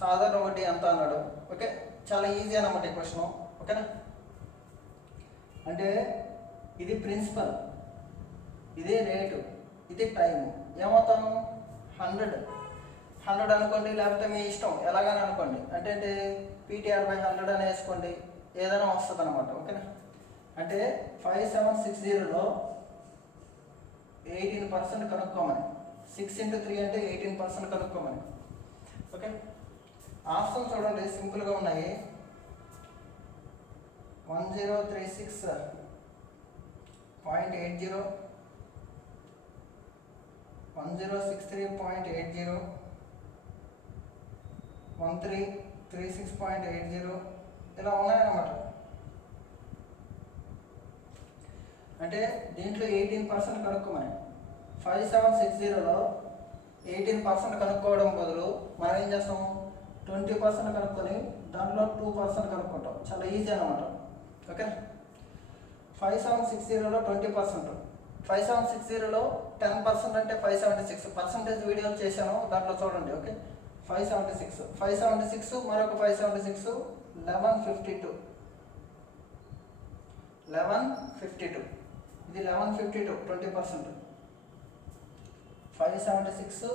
సాధారణ వడ్డీ ఎంత అన్నాడు. ఓకే, చాలా ఈజీ అన్నమాట ఈ క్వశ్చన్. ఓకేనా, అంటే ఇది ప్రిన్సిపల్, ఇదే రేటు, ఇది టైము. ఏమవుతాను 100 అనుకోండి, లేకపోతే మీ ఇష్టం ఎలాగని అనుకోండి. అంటే PTR/100 అని వేసుకోండి, ఏదైనా వస్తుంది అనమాట. ఓకేనా, అంటే 5760లో 18% కనుక్కోమని. 6 × 3 అంటే 18% కనుక్కోమని. ఓకే, ఆప్షన్ చూడండి సింపుల్గా ఉన్నాయి. 1036.80, 1063.80, 1336.80 ఇలా ఉన్నాయన్నమాట. అంటే దీంట్లో 18% కనుక్కోమని. 5760లో 18% కనుక్కోవడం బదులు మనం ఏం చేస్తాం, 20% కనుక్కొని దాంట్లో 2% కనుక్కుంటాం. చాలా ఈజీ అన్నమాట. ఓకే, 5760లో 20%, 5760లో 10% అంటే 576. పర్సంటేజ్ వీడియోలు చేశాను, దాంట్లో చూడండి. ఓకే, 576 మరొక 576 1152, ఇది 1152 20%. 576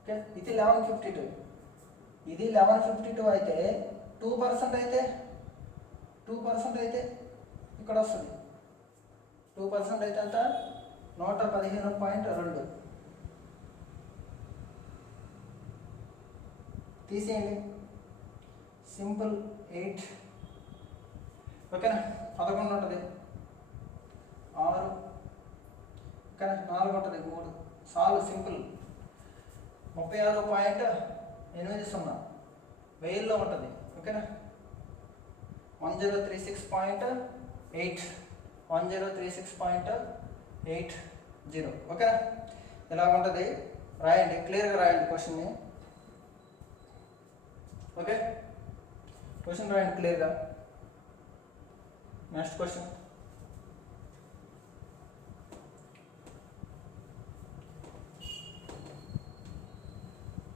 ఓకే, ఇది 1152, ఇది 1152 అయితే 2% అయితే ఇక్కడ వస్తుంది. 2% అయితే అంత 115.2 తీసేయండి. సింపుల్ 8. ఓకేనా, 11 ఉంటుంది, 6 ఓకేనా, 4 ఉంటుంది, 3 సాల్వ్. సింపుల్ 36.80 1000లో ఉంటుంది. ఓకేనా, 1036.80. ఓకేనా, ఇలా ఉంటుంది. రాయండి, క్లియర్గా రాయండి క్వశ్చన్ని. ఓకే, క్వశ్చన్ రాయండి క్లియర్గా. Next question.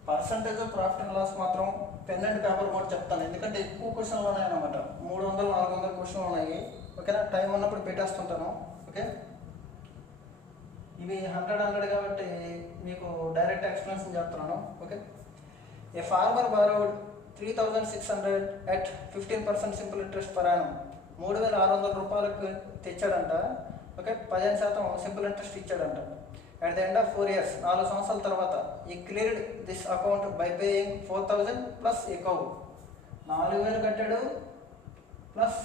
Percentage of profit and loss మాత్రం పెన్ అండ్ పేపర్ కూడా చెప్తాను, ఎందుకంటే ఎక్కువ క్వశ్చన్లు ఉన్నాయన్నమాట. 300-400 క్వశ్చన్లు ఉన్నాయి. ఓకేనా, టైం ఉన్నప్పుడు పెట్టేస్తుంటాను. ఓకే, ఇవి 100 కాబట్టి మీకు డైరెక్ట్ ఎక్స్ప్లెనేషన్ చెప్తున్నాను. Okay, a farmer borrowed 3600 at 15% simple interest per annum. 3600 రూపాయలకు తెచ్చాడంట. ఓకే, 15% సింపుల్ ఇంట్రెస్ట్ ఇచ్చాడంట. At the end of 4 years, 4 సంవత్సరాల తర్వాత, he cleared this account by paying 4000 plus a cow. 4000 కట్టాడు ప్లస్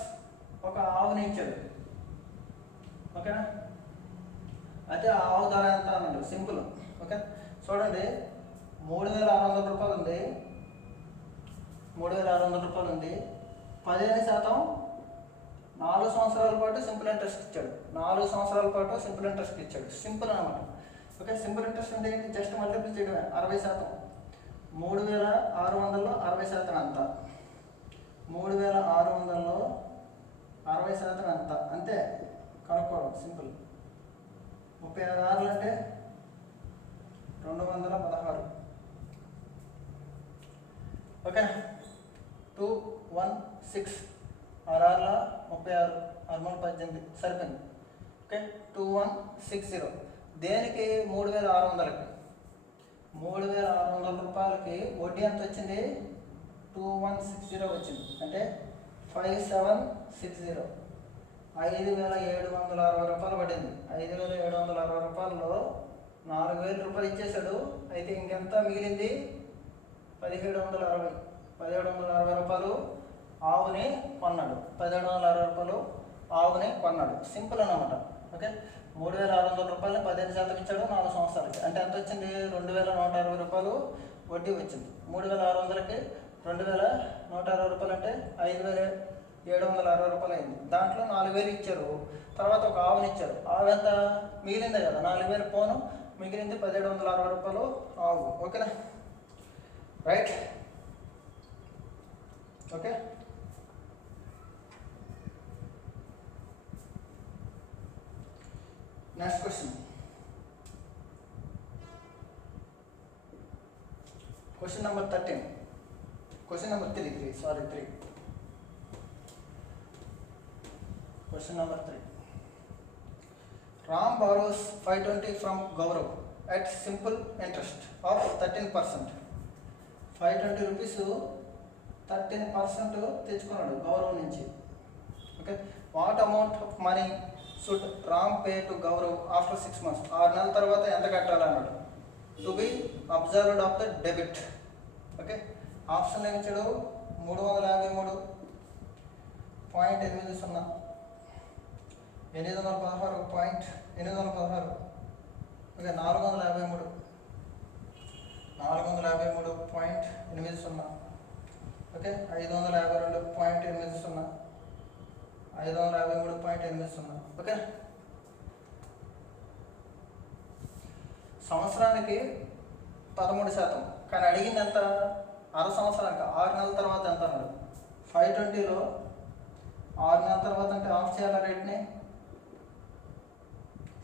ఒక ఆవుని ఇచ్చాడు. ఓకేనా, అయితే ఆ ఆవు ధర ఎంత అన్నాడు. సింపుల్. ఓకే, చూడండి 3600 రూపాయలు ఉంది, 3600 రూపాయలు ఉంది. 15% 4 సంవత్సరాల పాటు సింపుల్ ఇంట్రెస్ట్ ఇచ్చాడు. 4 సంవత్సరాల పాటు సింపుల్ ఇంట్రెస్ట్ ఇచ్చాడు. సింపుల్ అనమాట. ఓకే, సింపుల్ ఇంట్రెస్ట్ అంటే ఏంటి, జస్ట్ మల్టిపుల్ చేయడమే. 60%, 3600లో 60% ఎంత, 3600లో 60% ఎంత, అంతే కనుక్కోవడం. సింపుల్. 36 అంటే 216. ఓకే, 216 6 36, 18 సరిపోయింది. ఓకే, 2160 దేనికి, 3600కి. 3600 రూపాయలకి వడ్డీ ఎంత వచ్చింది, 2160 వచ్చింది. అంటే 5760, 5760 రూపాయలు పడింది. 5760 రూపాయల్లో 4000 రూపాయలు ఇచ్చేసాడు. అయితే ఇంకెంత మిగిలింది, 1760 రూపాయలు ఆవుని కొన్నాడు. 1760 రూపాయలు ఆవుని కొన్నాడు. సింపుల్ అన్నమాట. ఓకే, 3600 రూపాయలు 15% ఇచ్చాడు 4 సంవత్సరాలకి. అంటే ఎంత వచ్చింది, 2160 రూపాయలు వడ్డీ వచ్చింది. 3600కి 2160 రూపాయలు అంటే 5760 రూపాయలు అయింది. దాంట్లో 4000 ఇచ్చారు, తర్వాత ఒక ఆవుని ఇచ్చారు. ఆవు ఎంత మిగిలిందే కదా, 4000 పోను మిగిలింది 1760 రూపాయలు ఆవు. ఓకేనా, right. Okay, next question. Question number 13. Question number 3. Question number 3. Ram borrows 520 from Gaurav at simple interest of 13%. 520 rupees 13% తెచ్చుకున్నాడు గౌరవ్ నుంచి. Okay, what amount of money should Ram pay to Gaurav after 6 months? 6 నెలల తర్వాత ఎంత కట్టాలన్నాడు. To be observed of the debit. Okay, option ఇచ్చాడు 353.80, 816.816, okay, 453.80, okay, 552.80, 553.80, okay. సంవత్సరానికి 13%, కానీ అడిగింది ఎంత? అర సంవత్సరానికి 6 నెలల తర్వాత ఎంత అన్నాడు. 520లో 6 నెలల తర్వాత అంటే ఆఫ్ చేయాల రేట్ని,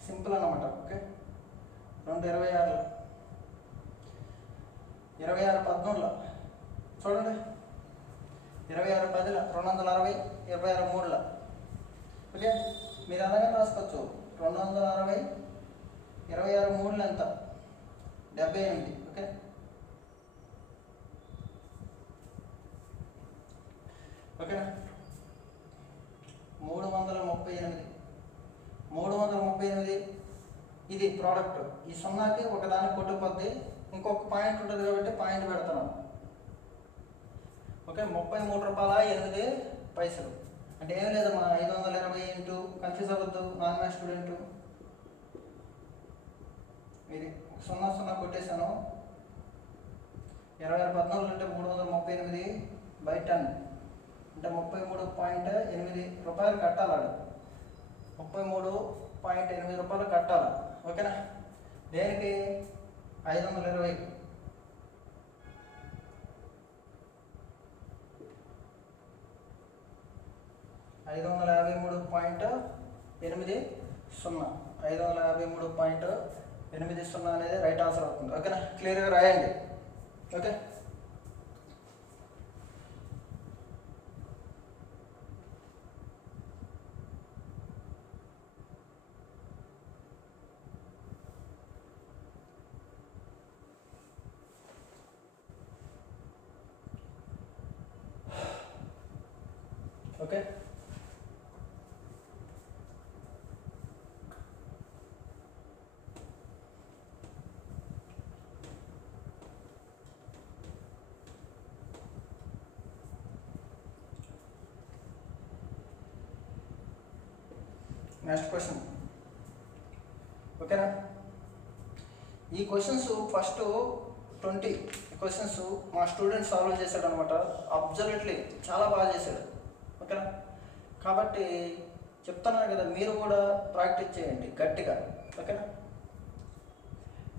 సింపుల్ అన్నమాట. ఓకే, 226, 26/13 చూడండి, 26/10 260, 26/3. ఓకే, మీరు అలాగే రాసుకోవచ్చు. 260, 26/3 ఎంత? 78. ఓకే, ఓకేనా. 338 ఇది ప్రోడక్ట్. ఈ 0కి ఒకదానికి కొట్టుకుపోద్ది, ఇంకొక పాయింట్ ఉంటుంది కాబట్టి పాయింట్ పెడుతున్నాను. ఓకే, 33.08 అంటే ఏం లేదమ్మా, 520 ఇంటూ, కన్ఫ్యూజ్ అవ్వద్దు నాన్ మ్యాథ్స్ స్టూడెంట్. ఇది 0 కొట్టేశాను. 26/14 అంటే 338/10 అంటే 33.8 రూపాయలు కట్టాలి. 33.8 రూపాయలు కట్టాలి. ఓకేనా. దేనికి? 520. $553.80 అనేది రైట్ ఆన్సర్ అవుతుంది. ఓకేనా, క్లియర్గా రాయండి. Okay, okay. Next question. ఓకేనా, ఈ క్వశ్చన్స్ ఫస్ట్ 20 క్వశ్చన్స్ మా స్టూడెంట్ సాల్వ్ చేశాడు అనమాట. అబ్జల్యూట్లీ చాలా బాగా చేశాడు. ఓకేనా, కాబట్టి చెప్తున్నాను కదా, మీరు కూడా ప్రాక్టీస్ చేయండి గట్టిగా. ఓకేనా.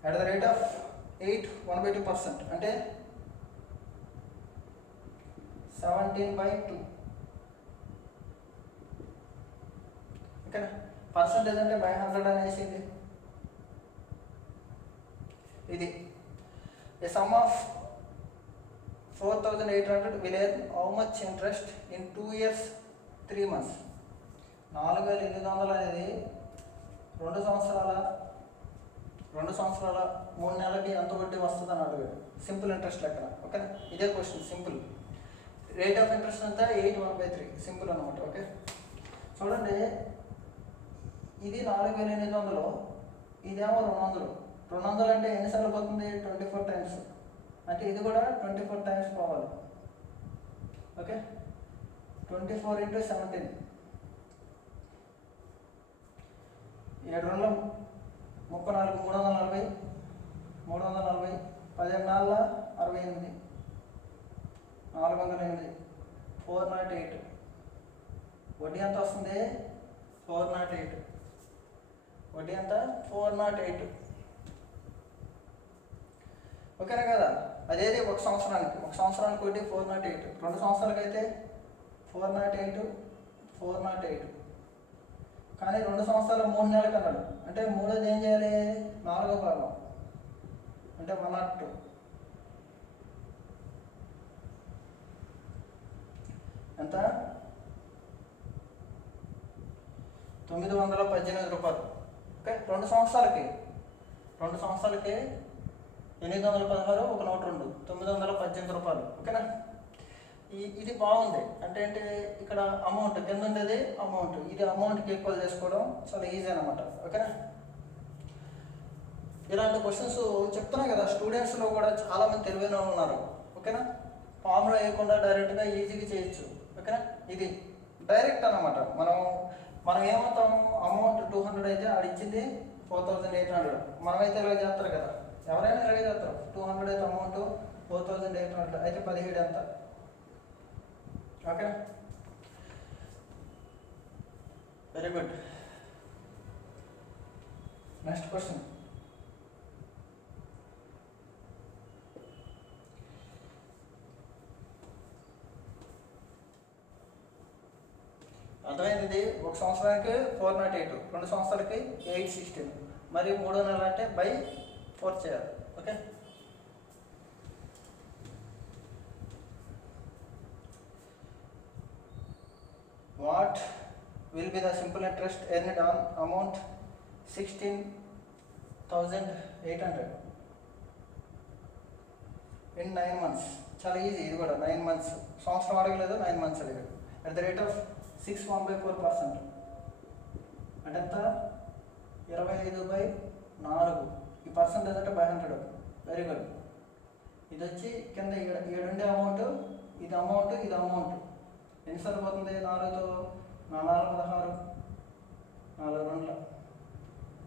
అట్ ద రేట్ ఆఫ్ 8 1/2% అంటే 17/2. ఓకేనా, పర్సంటేజ్ అంటే బై 100 అనేసింది. ఇది ఏ some of 4,800 will earn how much interest in 2 years 3 months? 4,800 అనేది 2 సంవత్సరాల 3 నెలలకి ఎంత వడ్డీ వస్తుంది అని అడిగాడు. సింపుల్ ఇంట్రెస్ట్ లెక్కన. ఓకేనా, ఇదే question simple. Rate of interest అంతా 8 1/3 సింపుల్ అనమాట. ఓకే, చూడండి, ఇది 4,800, ఇదేమో 200. 200 అంటే ఎన్నిసార్లు పోతుంది? 24 టైమ్స్. అంటే ఇది కూడా 24 టైమ్స్ పోవాలి. ఓకే, 24 × 17, 7 2 34, 340, 340, 17 4 68, 408, 408. వడ్డీ ఎంత వస్తుంది? 408. వడ్డీ ఎంత? 408. ఓకేనా కదా. అదేది ఒక సంవత్సరానికి వడ్డీ 408. 2 సంవత్సరాలకి అయితే 408. కానీ 2 సంవత్సరాలు 3 నెలలకు అన్నాడు. అంటే మూడోది ఏం చేయాలి? 4వ భాగం అంటే 102. ఎంత? 918 రూపాయలు. ఓకే, 2 సంవత్సరాలకి 816, ఒక నోట్ 2, 918 రూపాయలు. ఓకేనా? ఇది బాగుంది. అంటే ఏంటి, ఇక్కడ అమౌంట్ కింద ఉండేది అమౌంట్, ఇది అమౌంట్కి ఈక్వల్ చేసుకోవడం చాలా ఈజీ అనమాట. ఓకేనా? ఇలాంటి క్వశ్చన్స్ చెప్తున్నా కదా, స్టూడెంట్స్లో కూడా చాలామంది తెలివైన వాళ్ళు ఉన్నారు. ఓకేనా? ఫామ్లో వేయకుండా డైరెక్ట్గా ఈజీగా చేయొచ్చు. ఓకేనా? ఇది డైరెక్ట్ అనమాట. మనం ఏమవుతాం, అమౌంట్ 200 అయితే ఆడిచ్చింది 4800. మనమైతే ఇలాగ చేస్తారు కదా, ఎవరైనా ఇలాగే చేస్తారు. 200 అయితే అమౌంట్ 4800 అయితే 17 ఎంత? Okay, very good. Next question. అర్థమైంది. ఒక సంవత్సరానికి 408, 2 సంవత్సరాలకి 816, మరి 3 నెలలు అంటే బై 4 చేయాలి. Okay, what will be the simple interest earned on amount 16,800 in 9 months? చాలా ఈజీ ఇది కూడా. 9 months, సంవత్సరం అడగలేదు, 9 months అడిగాడు. At the rate of 6.1/4%. అంటే ఎంత? 25/4. ఈ పర్సంటేజ్ అంటే 500. Very good. ఇది వచ్చి కింద 7 ఉండే అమౌంట్, ఇది అమౌంట్, ఇది అమౌంట్. ఎన్నిసార్లు పోతుంది? 4తో 4 16, 4 2.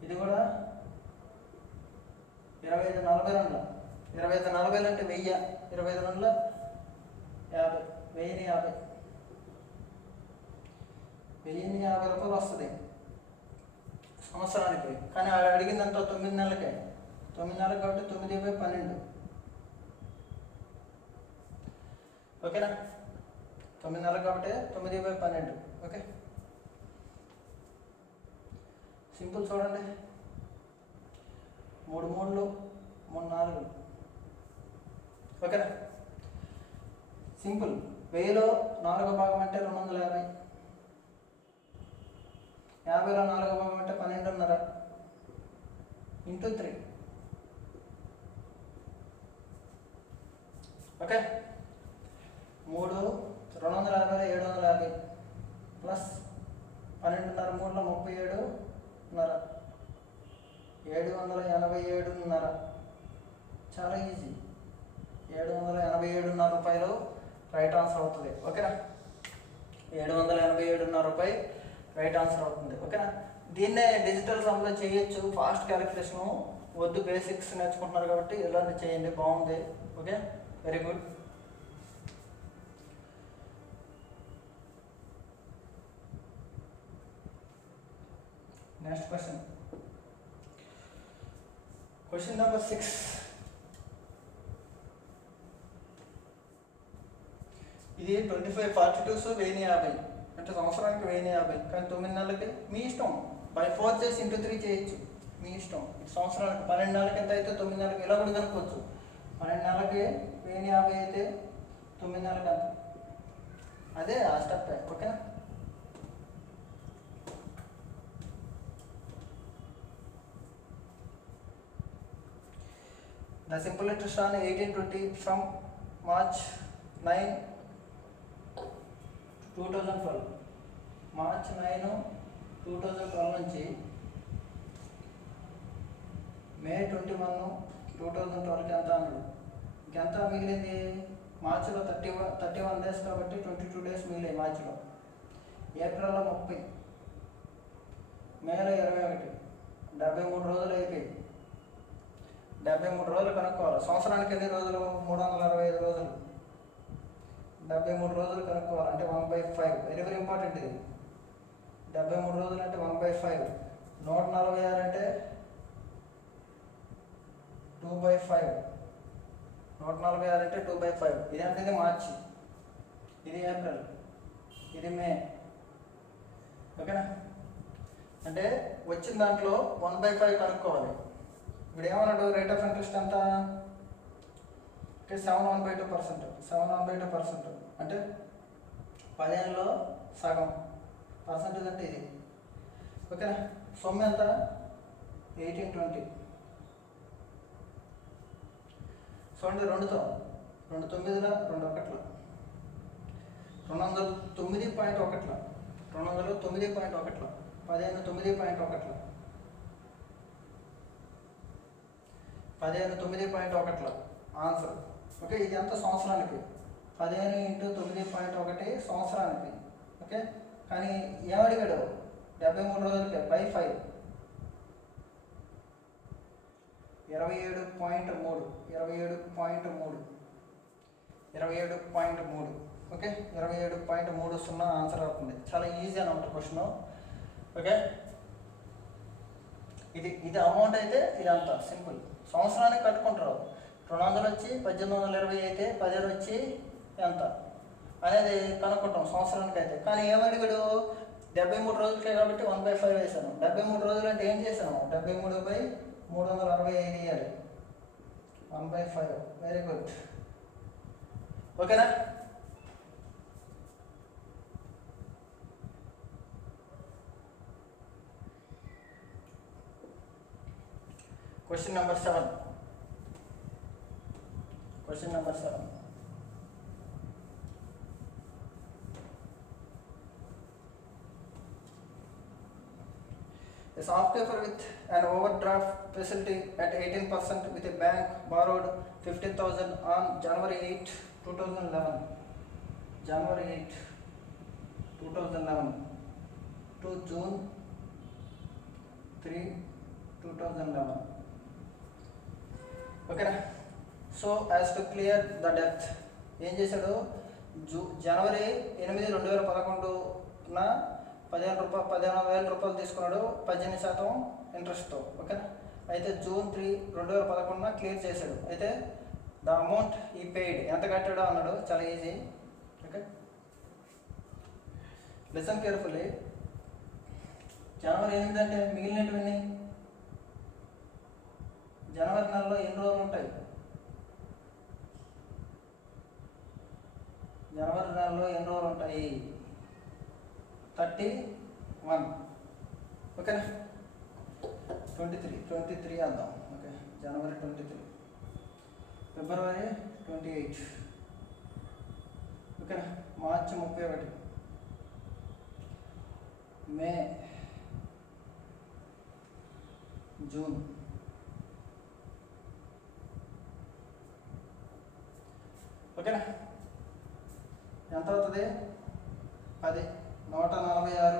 ఇది కూడా 25 42. 25 40 అంటే 1000, 25 2 50, 1050. 1050 రూపాయలు వస్తుంది సంవత్సరానికి. కానీ అడిగిందంతా 9 నెలలకే. 9 నెలలకు కాబట్టి 9/12. ఓకేనా? 9 నెలలు కాబట్టి 9/12. Okay, simple. చూడండి, 3 3లు 3 4. ఓకేనా? సింపుల్. 1000లో 4వ భాగం అంటే 250. 50లో 4వ భాగం అంటే 12.5 ఇంటూ 3. Okay, 3 250 750 plus 12.5 3లో 37.5 787.5. చాలా ఈజీ. 787.5 రూపాయలు రైట్ ఆన్సర్ అవుతుంది. ఓకేనా? 787.5 రూపాయలు రైట్ ఆన్సర్ అవుతుంది. ఓకేనా? దీన్నే డిజిటల్ సమ్లో చేయొచ్చు. ఫాస్ట్ క్యాలిక్యులేషను వద్దు, బేసిక్స్ నేర్చుకుంటున్నారు కాబట్టి ఇలాంటి చేయండి, బాగుంది. Okay, very good. Next question. Question number 6. ఇది 2542 1050 అంటే సంవత్సరానికి 1050. కానీ 9 నెలలకి మీ ఇష్టం. బై 4 చేసి ఇంటూ 3 చేయొచ్చు, మీ ఇష్టం. సంవత్సరానికి 12 నెలలకి ఎంత అయితే 9 నెలలకి ఇలా కూడా కనుక్కోవచ్చు. 12 నెలలకి 1050 అయితే 9 నెలలకి ఎంత? అదే ఆ స్టెప్. ఓకేనా? The simple interest on 1820 from March 9, 2012. March 9, 2012 నుంచి May 21, 2012కి ఎంత అన్నాడు. ఇంకెంత మిగిలింది? మార్చిలో 31 డేస్ కాబట్టి 22 డేస్ మిగిలినాయి మార్చిలో. ఏప్రిల్లో 30, మేలో 21, 73 రోజులు అయిపోయి. 73 రోజులు కనుక్కోవాలి. సంవత్సరానికి ఎన్ని రోజులు? 365 రోజులు. 73 రోజులు కనుక్కోవాలంటే 1/5. వెరీ వెరీ ఇంపార్టెంట్ ఇది. 73 రోజులు అంటే 1/5. 146 అంటే 2/5. 146 అంటే 2/5. ఇది అంటే ఇది మార్చి, ఇది ఏప్రిల్, ఇది మే. ఓకేనా? అంటే వచ్చిన దాంట్లో 1/5 కనుక్కోవాలి. ఇప్పుడు ఏమన్నాడు? రేట్ ఆఫ్ ఇంట్రెస్ట్ ఎంత? ఓకే, 7 1/2%. 7 1/2% అంటే 15లో సగం పర్సంటేజ్ అంటే ఇది. ఓకేనా? సొమ్ము ఎంత? 1820. చూడండి, 2తో 2 9ల 2 1ల 209.1 209.1 15 9.1 15 9.1 ఆన్సర్. ఓకే, ఇది ఎంత సంవత్సరానికి? 15 × 9.1 సంవత్సరానికి. ఓకే, కానీ ఏమడిగాడు? 73 రోజులకే బై 5 27.3 ఓకే, 27.30 ఆన్సర్ అవుతుంది. చాలా ఈజీ అనమాట క్వశ్చన్. ఓకే, ఇది అమౌంట్ అయితే ఇదంతా సింపుల్. సంవత్సరానికి కట్టుకుంటారు. 200 వచ్చి 1820 అయితే 15 వచ్చి ఎంత అనేది కనుక్కుంటాం సంవత్సరానికి అయితే. కానీ ఏమడిగాడు? 73 రోజులకే కాబట్టి 1/5 వేసాను. 73 రోజులు అంటే ఏం చేసాను? 73/365 ఇవ్వాలి. 1/5. Very good. ఓకేనా? Question number 7. A soft paper with an overdraft facility at 18% with a bank borrowed 15,000 on January 8, 2011 to June 3, 2011. ఓకేనా? So as to clear the depth ఏం చేశాడు? జనవరి 8, 2011న 15,000 రూపాయలు తీసుకున్నాడు 18% ఇంట్రెస్ట్తో. ఓకేనా? అయితే జూన్ 3, 2011న క్లియర్ చేశాడు. అయితే ద అమౌంట్ ఈ పెయిడ్ ఎంత కట్టాడో అన్నాడు. చాలా ఈజీ. Okay, listen carefully. జనవరి 8 అంటే మిగిలినటువన్నీ జనవరి నెలలో ఎన్ని రోజులు ఉంటాయి? జనవరి నెలలో ఎన్ని రోజులు ఉంటాయి? 31. ఓకేనా? 23 అందాం. ఓకే, జనవరి 23, ఫిబ్రవరి 28, ఓకేనా? మార్చి 31, మే, జూన్. ఓకేనా? ఎంత అవుతుంది? 10. 146.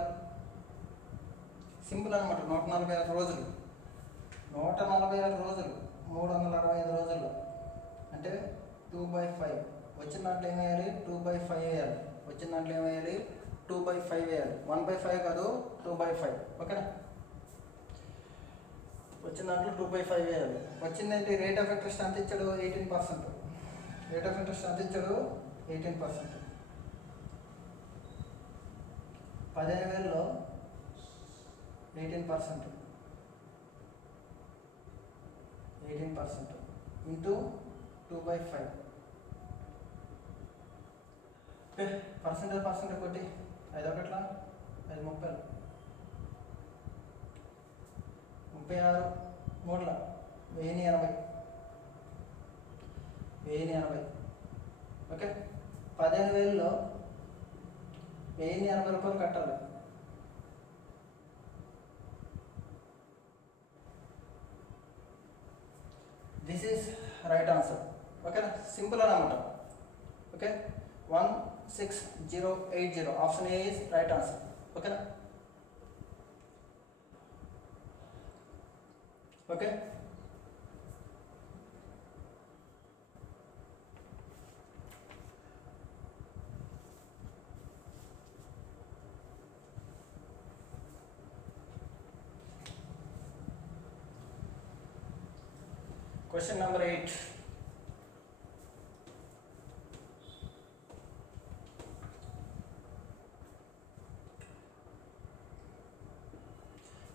సింపుల్ అనమాట. 146 రోజులు 365 రోజులు అంటే 2/5. వచ్చిన దాంట్లో ఏమేయాలి? 2/5 వేయాలి. 1/5 కాదు, 2/5. ఓకేనా? వచ్చిన దాంట్లో 2/5 వేయాలి. వచ్చిందంటే రేట్ ఆఫ్ ఇంట్రెస్ట్ ఎంత ఇచ్చాడు? 18%. రేట్ ఆఫ్ ఇంట్రెస్ట్ ఎంత ఇచ్చాడు? 18%. 15,000లో 18% ఇంటూ 2/5. ఓకే, పర్సెంటేజ్ కొట్టి 5 ఒకట్ల 5 30 36 3ల 1080. ఓకే, 15,000లో 1080 రూపాయలు కట్టాలి. This is right answer. ఓకేనా? సింపుల్ అన్నమాట. Okay, 16080 option A is right answer. ఓకేనా? Okay, question number 8.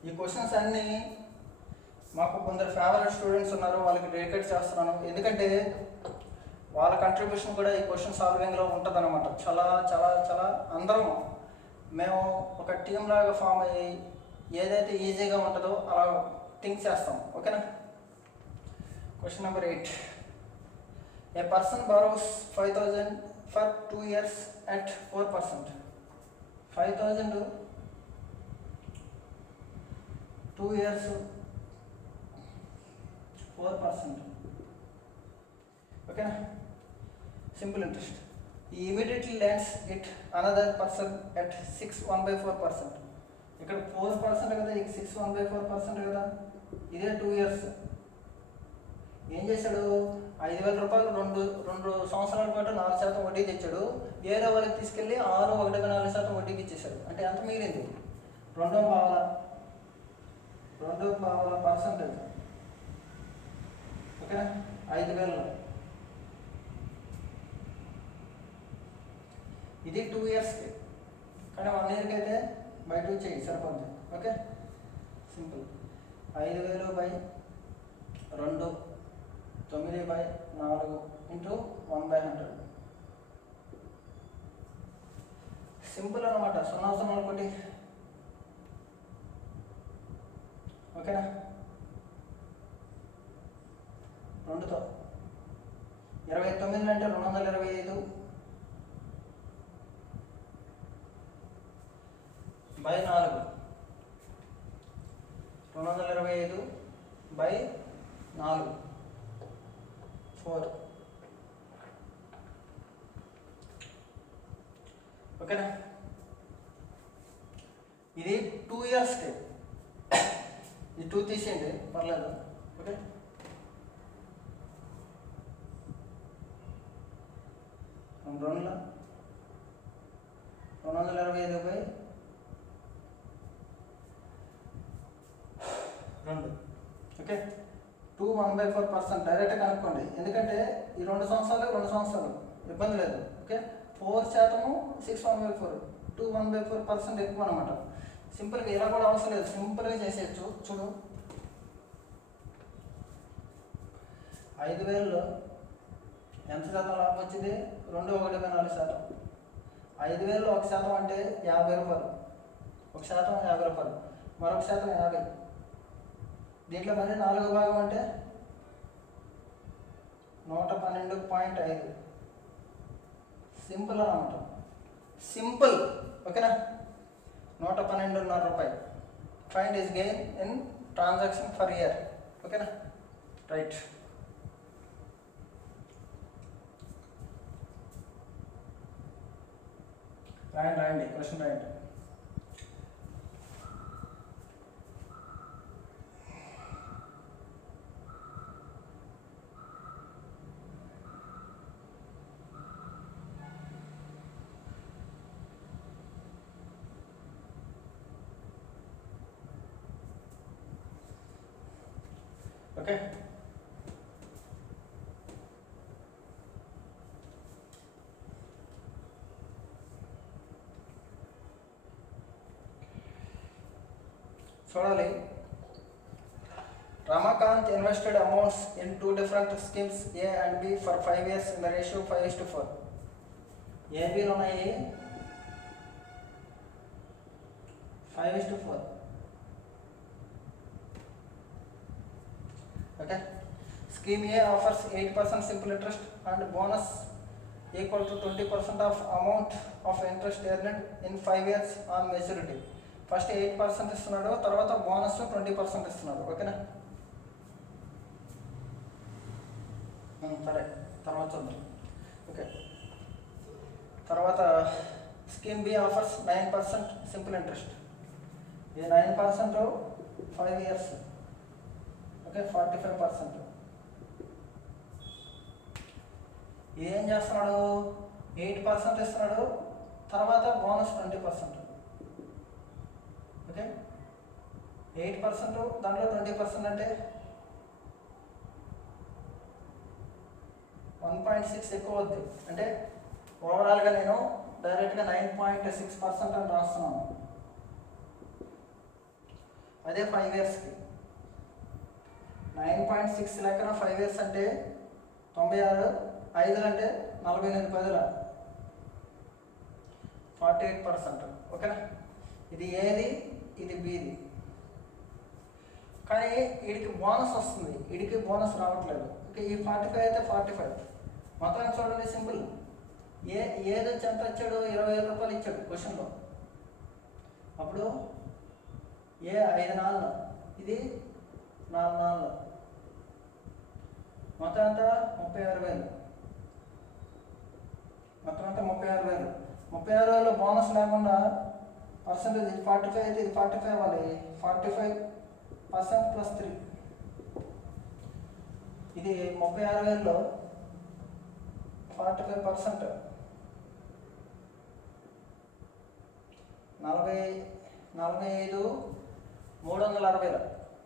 ఈ క్వశ్చన్స్ అన్నీ మాకు కొందరు ఫేవరెట్ స్టూడెంట్స్ ఉన్నారు, వాళ్ళకి డెడికేట్ చేస్తున్నాను. ఎందుకంటే వాళ్ళ కంట్రిబ్యూషన్ కూడా ఈ క్వశ్చన్ సాల్వింగ్లో ఉంటుంది అనమాట. చాలా చాలా చాలా అందరం మేము ఒక టీం లాగా ఫామ్ అయ్యి ఏదైతే ఈజీగా ఉంటుందో అలా థింక్ చేస్తాం. ఓకేనా. Question number 8. A person borrows 5,000 for 2 years at 4%. 5,000 2 years 4%. ఓకేనా. Simple interest. He immediately lends it another person at 6 1/4%. ఇక్కడ 4% కదా, ఇక 6 1/4% కదా. ఇదే 2 years. ఏం చేశాడు, 5,000 రూపాయలు రెండు సంవత్సరాల పాటు 4% వడ్డీ తెచ్చాడు. వేరే వాళ్ళకి తీసుకెళ్ళి 6.4% వడ్డీకి ఇచ్చేసాడు. అంటే ఎంత మిగిలింది, 2.5%. ఓకేనా. 5,000లో ఇది 2 yearsకి, కానీ 1 yearకి అయితే బై 2 చేయి సరిపోద్ది. ఓకే. సింపుల్. 5,000/2 9/4 ఇంటూ 1/100. సింపుల్ అనమాట. 0 ఒకటి. ఓకేనా. 2తో 29 అంటే 225/4 225/4 4. ఓకేనా. ఇది 2 yearsకి. ఈ 2 తీసేయండి పర్లేదు. ఓకే. 2 225/2. ఓకే. 2 1/4% డైరెక్ట్గా కనుక్కోండి, ఎందుకంటే ఈ 2 సంవత్సరాలు ఇబ్బంది లేదు. ఓకే. 4% 6 1/4 2 1/4% ఎక్కువ అనమాట. సింపుల్గా ఇలా కూడా అవసరం లేదు, సింపుల్గా చేసేయచ్చు. చూడు, 5,000లో ఎంత శాతం లాభం వచ్చింది, 2.1/4%. 5,000లో 1% అంటే 50 రూపాయలు. 1% 50 రూపాయలు, మరొక శాతం 50. దీంట్లో మరి 4వ భాగం అంటే 112.5. సింపుల్ అనమాట. సింపుల్. ఓకేనా. 112.5 రూపాయలు. Find his gain in transaction for year. ఓకేనా. రైట్. రాయండి క్వశ్చన్ రాయండి. ఓకే. చూడాలి. Ramakant invested amounts in 2 different schemes A and B for 5 years in the ratio 5:4. ABలో ఉన్నాయి 5:4. Okay. Scheme A offers 8% simple interest and bonus equal to 20% of amount of interest earned in 5 years on maturity. First 8% ఇస్తున్నాడు, తర్వాత bonus 20% ఇస్తున్నాడు. ఓకేనా. సరే, తర్వాత చూద్దాం. Okay. తర్వాత scheme B offers 9% simple interest. ఇది 9% 5 years. ఓకే. 45%. ఏం చేస్తున్నాడు, 8% ఇస్తున్నాడు, తర్వాత బోనస్ 20%. ఓకే. 8% దాంట్లో 20% అంటే 1.6 ఎక్కువ అవుద్ది. అంటే ఓవరాల్గా నేను డైరెక్ట్గా 9.6% అని రాస్తున్నాను. అదే 5 yearsకి 9.6 లెక్కన 5 years అంటే 96 5 అంటే 48 పదుల 48%. ఓకేనా? ఇది ఏది, ఇది బీది. కానీ వీడికి బోనస్ వస్తుంది, వీడికి బోనస్ రావట్లేదు. ఓకే, ఈ 45 అయితే 45 మొత్తం చూడండి, సింపుల్. ఏది వచ్చి ఎంత ఇచ్చాడు? 20,000 రూపాయలు ఇచ్చాడు క్వశ్చన్లో. అప్పుడు ఏ 5 నాలుగు, ఇది 4 నాలుగు, మొత్తం అంతా 36,000. మొత్తం అంతా 36,000. 36,000 బోనస్ లేకుండా పర్సెంటేజ్ 45 అయితే ఇది 45 అవ్వాలి. 45% + 3. ఇది 36,000లో 45% 45 360,000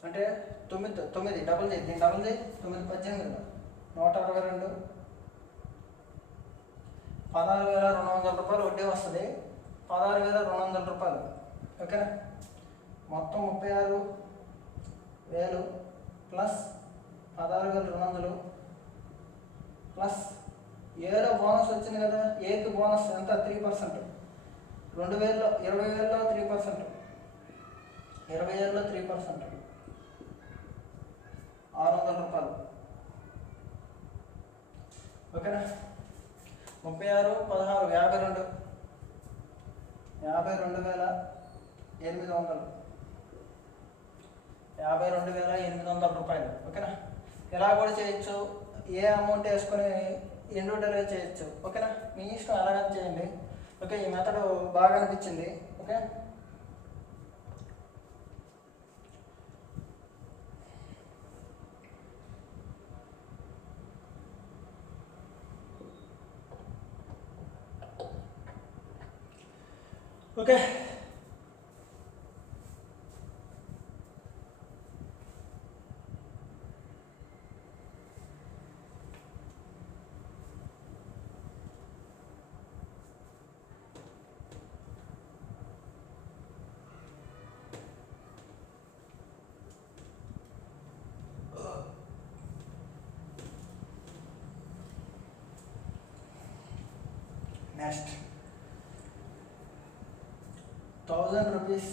అంటే 9 డబుల్ చేయి, దీన్ని డబుల్ చేయి, 9 18 162 16,200 రూపాయలు వడ్డీ వస్తుంది. 16,200 రూపాయలు. ఓకేనా? మొత్తం 36,000 ప్లస్ 16,200 ప్లస్ ఏలో బోనస్ వచ్చింది కదా, ఏకి బోనస్ ఎంత? 3%. 20,000లో 3%, 20,000లో 3%, 600 రూపాయలు. ఓకేనా? 36, 16, 52, 52,800, 52,800 రూపాయలు. ఓకేనా? ఇలా కూడా చేయొచ్చు, ఏ అమౌంట్ వేసుకొని ఇండివిజువల్గా చేయొచ్చు. ఓకేనా? మీ ఇష్టం, అలాగని చేయండి. ఓకే, ఈ మెథడ్ బాగా అనిపించింది. Okay, okay. Next 1,000 rupees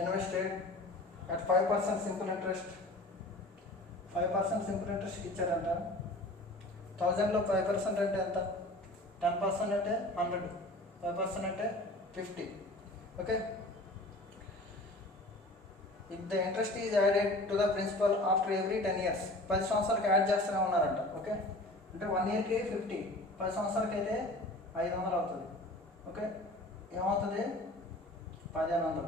invested at 5% simple interest. 5% simple interest ఇచ్చారంట. 1,000లో 5% అంటే ఎంత? 10% అంటే 100, 5% అంటే 50. Okay, if the interest is added to the principal after every 10 years. 10 సంవత్సరాలకి యాడ్ చేస్తూనే ఉన్నారంట. ఓకే, అంటే 1 yearకి 50, 10 సంవత్సరాలకి అయితే 500 అవుతుంది. ఓకే, ఏమవుతుంది? 1,500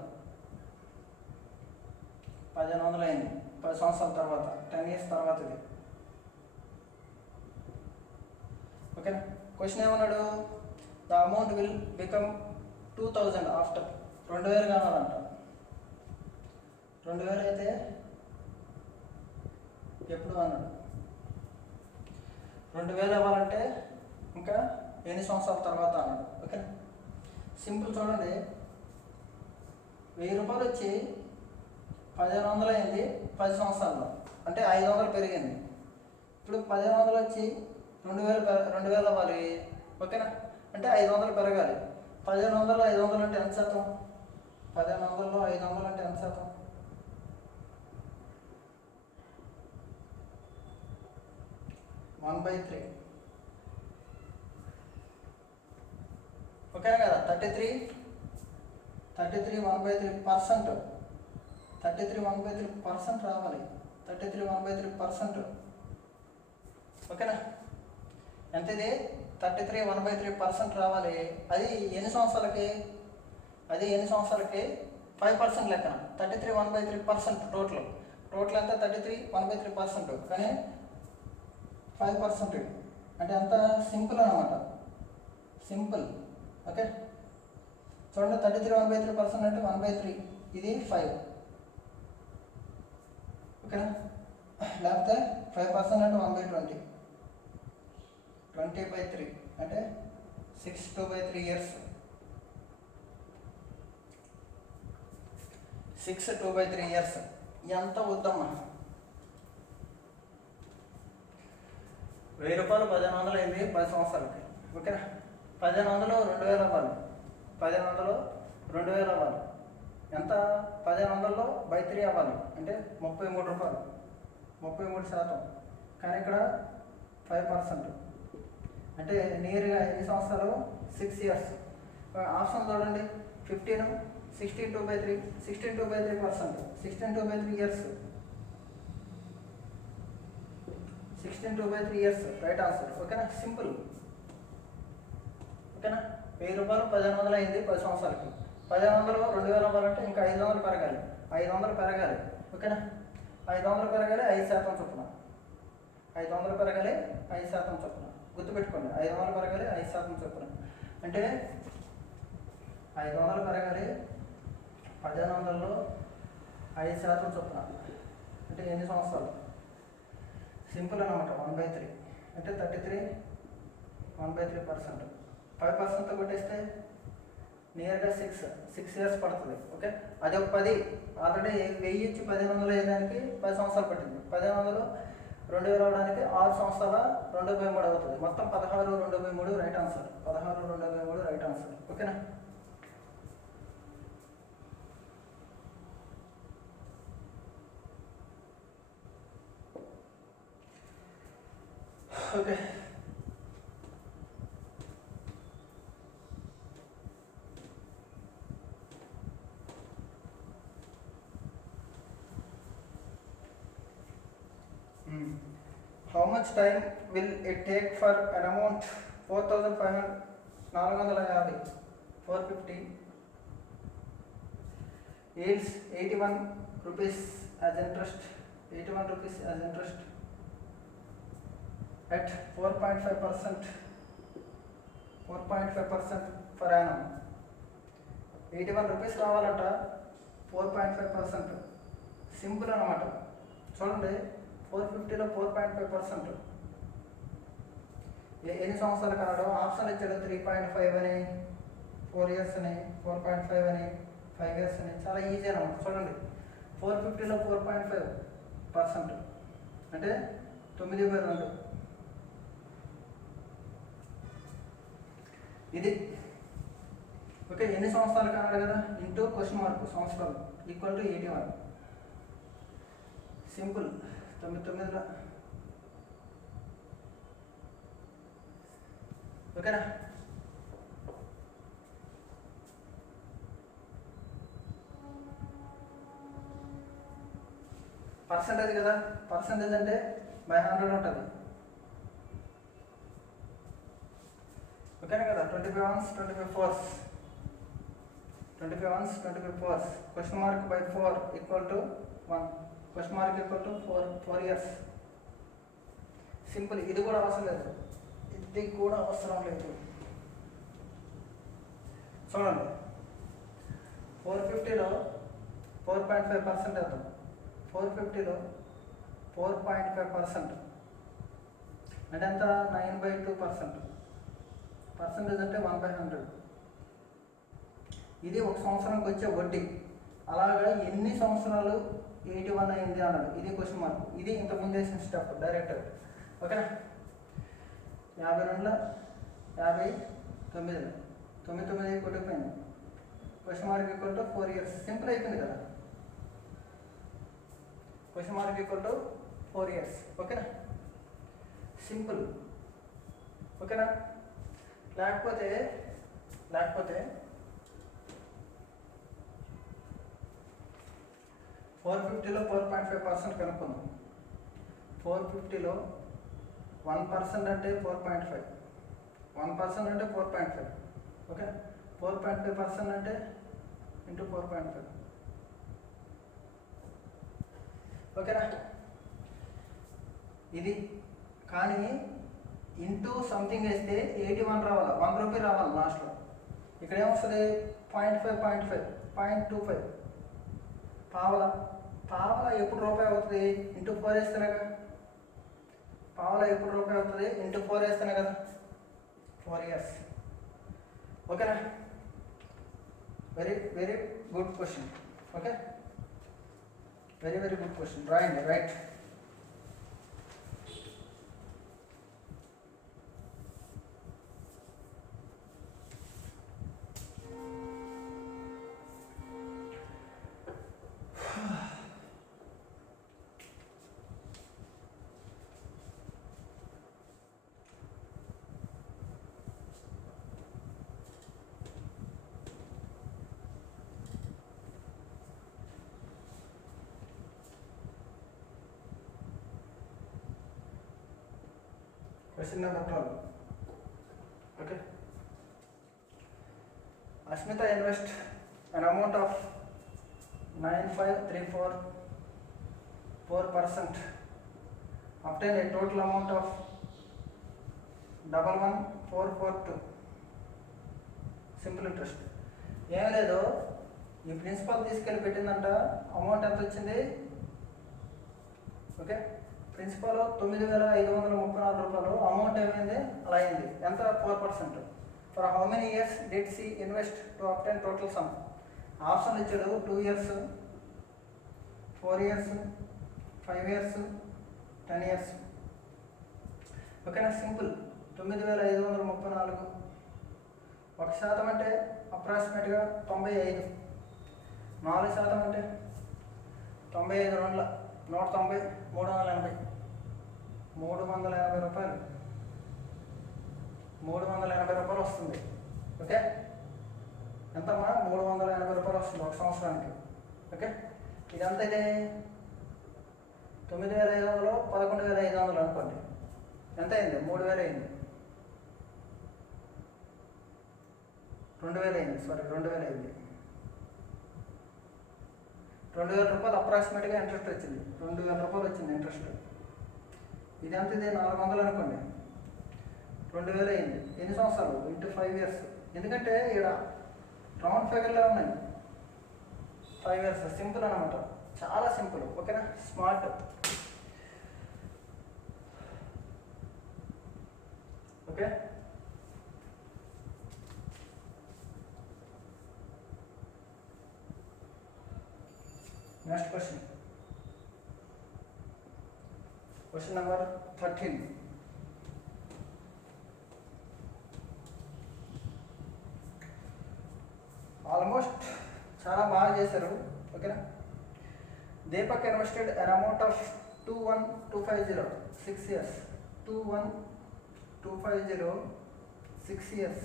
అయింది 10 సంవత్సరాల తర్వాత, 10 years తర్వాత ఇది. ఓకేనా? క్వశ్చన్ ఏమన్నాడు? The amount will become 2,000 after 2,000 కావాలంట. 2,000 అయితే ఎప్పుడు అన్నాడు? 2,000 అవ్వాలంటే ఇంకా ఎన్ని సంవత్సరాల తర్వాత అన్నాడు. ఓకే, సింపుల్ చూడండి. 1,000 రూపాయలు వచ్చి 1,500 అయింది 10 సంవత్సరాల్లో, అంటే 500 పెరిగింది. ఇప్పుడు 1,500 వచ్చి 2,000 అవ్వాలి. ఓకేనా? అంటే 500 పెరగాలి. 1,500లో 500 అంటే ఎంత శాతం? 1,500లో 500 అంటే ఎంత శాతం? 1/3. ఓకేనా కదా? 33 1/3%. 33 1/3% రావాలి. 33 1/3%. ఓకేనా? ఎంత ఇది? 33 1/3% రావాలి. అది ఎన్ని సంవత్సరాలకి? 5% లెక్కన. 33 1/3% టోటల్ ఎంత? 33 1/3%. కానీ 5% అంటే అంత సింపుల్ అన్నమాట. సింపుల్. ఓకే, చూడండి. 33 1/3% అంటే 1/3, ఇది 5. ఓకేనా? లేకపోతే 5% అంటే 1/20, 20/3 అంటే 6/2/3 years. 6/2/3 years ఎంత వద్దమ్మా? రూపాయలు 1500 అయింది 10 సంవత్సరాలకి. ఓకేనా? 1500 2000 అవ్వాలి. 1500 2000 అవ్వాలి. ఎంత? 1500లో బై 3 అవ్వాలి అంటే 33 రూపాయలు, 33%. కానీ ఇక్కడ 5% అంటే నియర్గా ఎన్ని సంవత్సరాలు? 6 ఇయర్స్. ఆప్షన్ చూడండి, 15 16 2/3 16 2/3%, 16 2/3 ఇయర్స్, 16 2/3 ఇయర్స్ రైట్ ఆన్సర్. ఓకేనా? సింపుల్. ఓకేనా? 1000 రూపాయలు 1500 అయింది 10 సంవత్సరాలకి. 1500 2000 అవ్వాలంటే ఇంకా 500 పెరగాలి, 500 పెరగాలి. ఓకేనా? 500 పెరగాలి 5% చొప్పున, 500 పెరగాలి 5% చొప్పున. గుర్తుపెట్టుకోండి, 500 పెరగాలి 5% చొప్పున. అంటే 500 పెరగాలి 1500లో 5% చొప్పున. అంటే ఎన్ని సంవత్సరాలు? సింపుల్ అనమాట. 1/3 అంటే 33 1/3%. 5% కొట్టేస్తే నియర్గా 6 ఇయర్స్ పడుతుంది. ఓకే, అది ఒక 10. ఆల్రెడీ 1000 ఇచ్చి 1500 అయ్యేదానికి 10 సంవత్సరాలు పట్టింది. 1500 2000 అవడానికి 6 సంవత్సరాల 2/3 అవుతుంది. మొత్తం 16 2/3 రైట్ ఆన్సర్. 16 2/3 right answer. ఓకేనా? Okay, how much time will it take for an amount 4,550 450 yields 81 rupees as interest, 81 rupees as interest at 4.5% per annum. 81 rupees రావాలంట, 4.5%. Simple అన్నమాట. చూడండి, 450లో 4.5%. ఎన్ని సంవత్సరాలు కనడం? ఆప్షన్ ఇచ్చాడు 3.5 అని, 4 ఇయర్స్ అని, 4.5 అని, 5 ఇయర్స్ అని. చాలా ఈజీ అనమాట. చూడండి, 450లో 4.5% అంటే 9/2. ఇది ఓకే. ఎన్ని సంవత్సరాలు కన్నాడు కదా, ఇంటూ క్వశ్చన్ మార్క్ సంవత్సరాలు ఈక్వల్ టు 81. సింపుల్. 9/9. ఓకేనా? పర్సంటేజ్ కదా, పర్సంటేజ్ అంటే బై 100 ఉంటుంది. ఓకేనా కదా? 25 ones 25 fours, 25 ones 25 fours. Question mark by 4 equal to 1. Question mark equal to 4 years. Simple. ఇది కూడా అవసరం లేదు, ఇది కూడా అవసరం లేదు. చూడండి, 450లో 4.5% వేద్దాం. 450లో 4.5% అంటే ఎంత? 9/2%. పర్సంటేజ్ అంటే 1/100. ఇది ఒక సంవత్సరానికి వచ్చే వడ్డీ. అలాగా ఎన్ని సంవత్సరాలు 81 అయింది అన్నాడు. ఇది క్వశ్చన్ మార్క్. ఇది ఇంతకుముందు వేసిన స్టెప్ డైరెక్ట్. ఓకేనా? 52లో 59 9 కొట్టిపోయింది. Question mark equal to 4 years. Simple అయిపోయింది కదా. Question mark equal to 4 years. ఓకేనా? సింపుల్. ఓకేనా? లేకపోతే 450లో 4.5% కనుక్కుందాం. 450లో 1% అంటే 4.5, 1% అంటే 4.5. ఓకే, 4.5% అంటే ఇంటూ 4.5. ఓకేనా? ఇది కానీ ఇంటూ సంథింగ్ వేస్తే 81 రావాలి, 1 రూపీ రావాలి లాస్ట్లో. ఇక్కడ ఏమొస్తుంది? 0.25 పావలా. పావలా ఎప్పుడు రూపాయి అవుతుంది? ఇంటూ 4 వేస్తేనే కదా. పావలా ఎప్పుడు రూపాయి అవుతుంది? ఇంటూ 4 వేస్తేనే కదా. 4 ఇయర్స్. ఓకేనా? Very very good question. Okay, very very good question. రాయండి. Right. Question number 12. Okay. Ashmita invest an amount of 9534%, obtain a total amount of 11442. Simple interest. ఏం లేదు, ఈ ప్రిన్సిపల్ తీసుకెళ్ళి పెట్టిందంట. అమౌంట్ ఎంత వచ్చింది? ఓకే, ప్రిన్సిపల్ 9534 రూపాయలు. అమౌంట్ ఏమైంది? అలా అయింది. ఎంత? 4%. For how many years did she invest to obtain total sum? Option ఇచ్చాడు. 2 years, 4 years, 5 years, 10 years. ఓకేనా? సింపుల్. 9534 1% అంటే అప్రాక్సిమేట్గా 95. 4% అంటే 95 2 190, 380, 380 రూపాయలు. 380 రూపాయలు వస్తుంది. ఓకే, ఎంతమ్మా? 380 రూపాయలు వస్తుంది ఒక సంవత్సరానికి. ఓకే, ఇదంతా ఇదే 9500 11500 అనుకోండి. ఎంత అయింది? 3000 అయింది. 2000 అయింది. సారీ, 2000 అయింది. 2000 రూపాయలు అప్రాక్సిమేట్గా ఇంట్రెస్ట్ వచ్చింది. 2000 రూపాయలు వచ్చింది ఇంట్రెస్ట్. ఇది ఎంత? ఇది 400 అనుకోండి. 2000 అయింది. ఎన్ని సంవత్సరాలు? Into 5 years. ఎందుకంటే ఇక్కడ రౌండ్ ఫిగర్లో ఉన్నాయి. 5 years. సింపుల్ అనమాట, చాలా సింపుల్. ఓకేనా? Smart. Okay, next question. Question number 13. Almost చాలా బాగా చేశారు. ఓకేనా? Deepak invested an amount of 21250 6 years. 21250 6 years.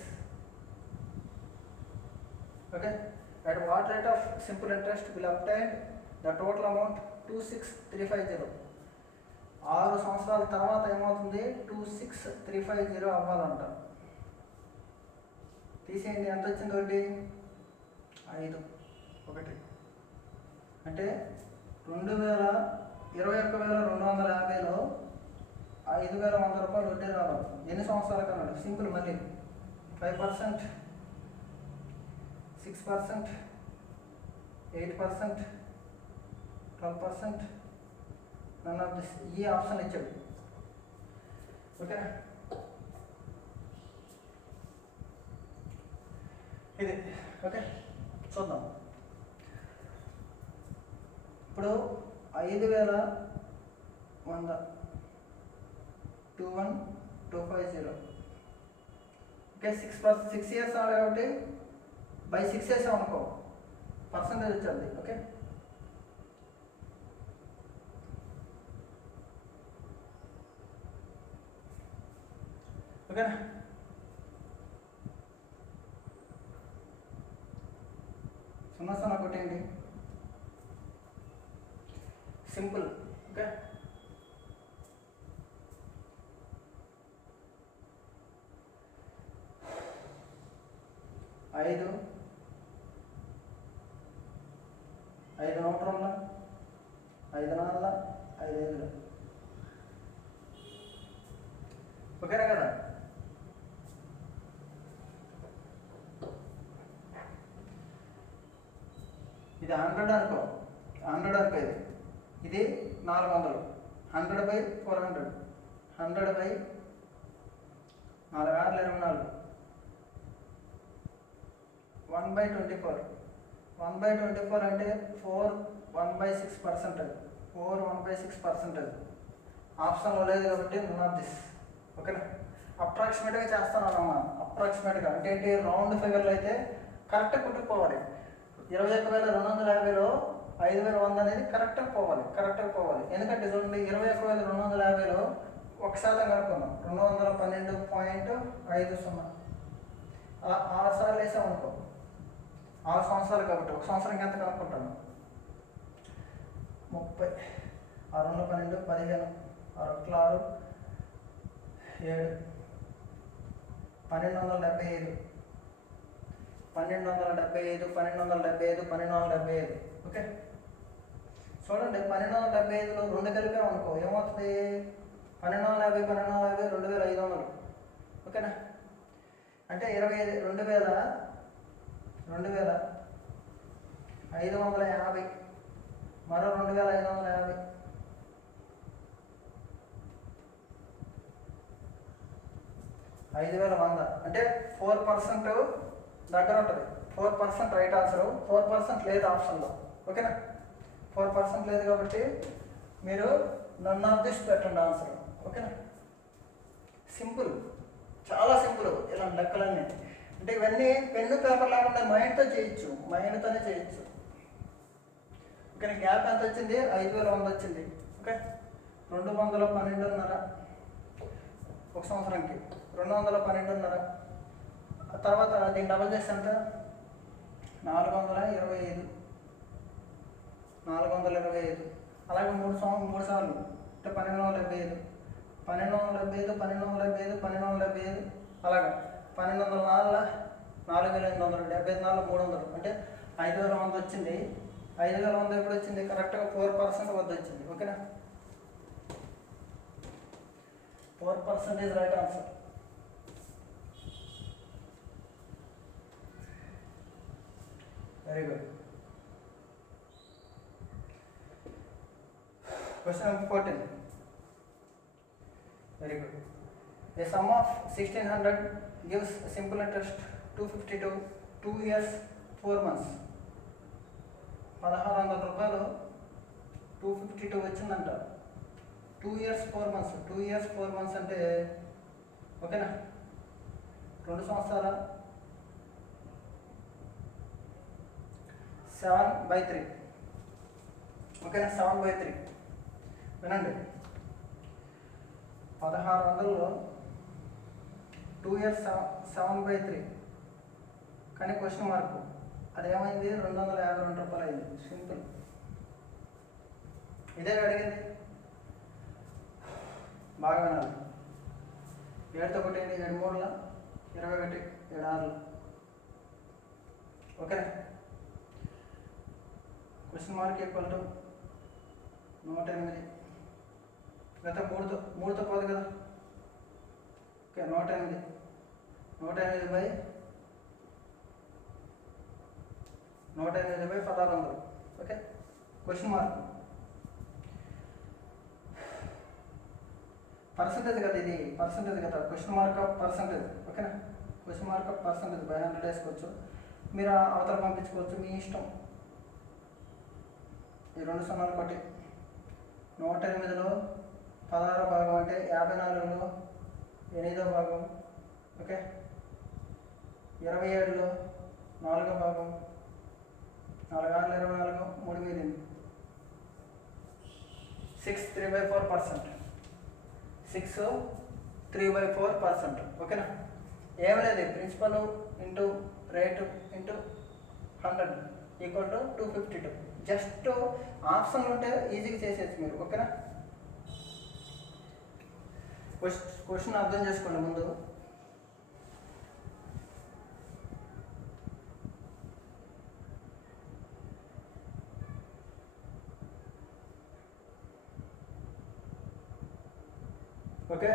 Okay, at what rate of simple interest will obtain the total amount 26350? 6 సంవత్సరాల తర్వాత ఏమవుతుంది? 26350 అవ్వాలంట. తీసేయండి. ఎంత వచ్చింది? ఒకటి 5 1 అంటే 21,250లో 5100 రూపాయలు వడ్డీ రావాలి. ఎన్ని సంవత్సరాలకు అన్నాడు? సింపుల్. మళ్ళీ 5%, 6%, 8%, 12%. None of this. ఈ ఆప్షన్ ఇచ్చాడు. ఓకే, ఇది. ఓకే, చూద్దాం. ఇప్పుడు 5100 21250. ఓకే, 6 years అన్నాడు కాబట్టి బై 6 చేసాం అనుకో, పర్సంటేజ్ వచ్చింది. ఓకే, ఓకేనా? సున్నా కొట్టేయండి. సింపుల్. ఓకే, 5 నోట్ల 5 4 5 5. ఓకేనా కదా? ఇది 100 అనుకో. 100 అనుకో. ఇది 400. 100/400. 100/4 6 24. 1/24. 1/24 అంటే 4 1/6%. 4 1/6%. ఆప్షన్లో లేదు కాబట్టి నన్ ఆఫ్ దిస్. ఓకేనా? అప్రాక్సిమేట్గా చేస్తాను అమ్మా. అప్రాక్సిమేట్గా అంటే ఏంటి? రౌండ్ ఫిగర్లో అయితే కరెక్ట్గా కుట్టుకుపోవాలి. 21,250లో 5100 అనేది కరెక్ట్గా పోవాలి. ఎందుకంటే చూడండి, 21,250లో 1% కనుక్కున్నాం. 212.50. అలా 6 సార్లు వేసామనుకో. 6 సంవత్సరాలు కాబట్టి ఒక సంవత్సరానికి ఎంత కనుక్కుంటాను? 30. 6 12 15. 6 6 7 1275 ఓకే. చూడండి 1275లో 2 కలిపామనుకో ఏమవుతుంది? 1250 2500 ఓకేనా. అంటే 2500 మరో 2550 5100 అంటే 4% దగ్గర ఉంటుంది. 4% రైట్ ఆన్సర్, 4% లేదు ఆప్షన్లో ఓకేనా. 4% లేదు కాబట్టి మీరు నన్ ఆఫ్ దిస్ పెట్టండి ఆన్సర్ ఓకేనా. సింపుల్, చాలా సింపుల్ ఇలా లెక్కలన్నీ. అంటే ఇవన్నీ పెన్ను పేపర్ లేకుండా మైండ్తోనే చేయొచ్చు ఓకేనా. గ్యాప్ ఎంత వచ్చింది? 5100 వచ్చింది ఓకే. 212.5 ఒక సంవత్సరానికి 212.5. తర్వాత దీన్ని డబల్ చేస్తే ఎంత? 425. అలాగే 3 సార్లు అంటే 1275 అలాగే 1204 4800 300 అంటే 5100 వచ్చింది. 5100 ఎప్పుడు వచ్చింది? కరెక్ట్గా 4% వద్ద వచ్చింది ఓకేనా. 4% is right answer. Very good. Question number 14. Very good. A sum of 1600 gives a simple interest 252 2 years 4 months. 1600 రూపాయలు 252 వచ్చిందంట. 2 years 4 months. 2 years 4 months అంటే ఓకేనా 2 సంవత్సరాల 7/3 ఓకేనా. 7/3 వినండి. 1600లో 2 years 7/3 కానీ క్వశ్చన్ మార్కు అదేమైంది? 252 రూపాయలు అయింది. సింపుల్, ఇదే అడిగింది. బాగా వినాలి. 7తో 1 7 3 21 7 6 ఓకేనా. Question mark equal to 108. గత 3తో పోదు కదా okay. 108 1600 okay. Question mark percentage కదా, ఇది పర్సంటేజ్ కదా. క్వశ్చన్ మార్క్ ఆఫ్ పర్సంటేజ్ ఓకేనా. Question mark of percentage by 100 వేసుకోవచ్చు. మీరు అవతల పంపించుకోవచ్చు, మీ ఇష్టం. ఈ 2 సున్నాలు కొట్టి 108లో 16వ భాగం అంటే 54లో 8వ భాగం ఓకే. 27లో 4వ భాగం 4 6 24 3 మిగిలింది. 6 3/4%. 6 3/4% ఓకేనా. ఏం లేదు, principal into rate into 100 equal to 252. Just ఆప్షన్లు ఉంటే ఈజీగా చేసేయచ్చు మీరు ఓకేనా. క్వశ్చన్ అర్థం చేసుకోండి ముందు. ఓకే.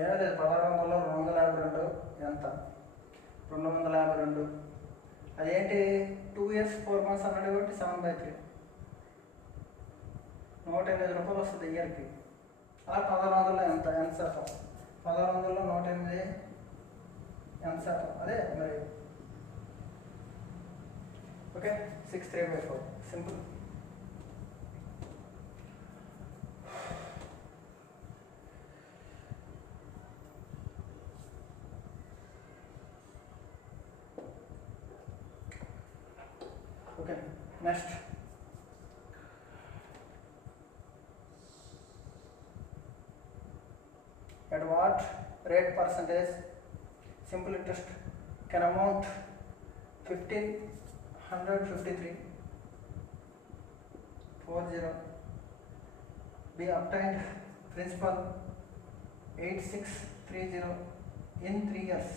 ఏమీ లేదు. 1600లో 252 ఎంత? 252. అదేంటి? 2 years 4 months అన్నాడు కాబట్టి 7/3 108 రూపాయలు వస్తుంది ఇయర్కి. అలా 1600లో ఎంత శాతం? 1600లో 108 ఎంత శాతం? అదే మరి okay. 6 3/4 simple. Okay. Next at what rate percentage simple interest can amount 1553 40 be obtained principal 8630 in 3 years.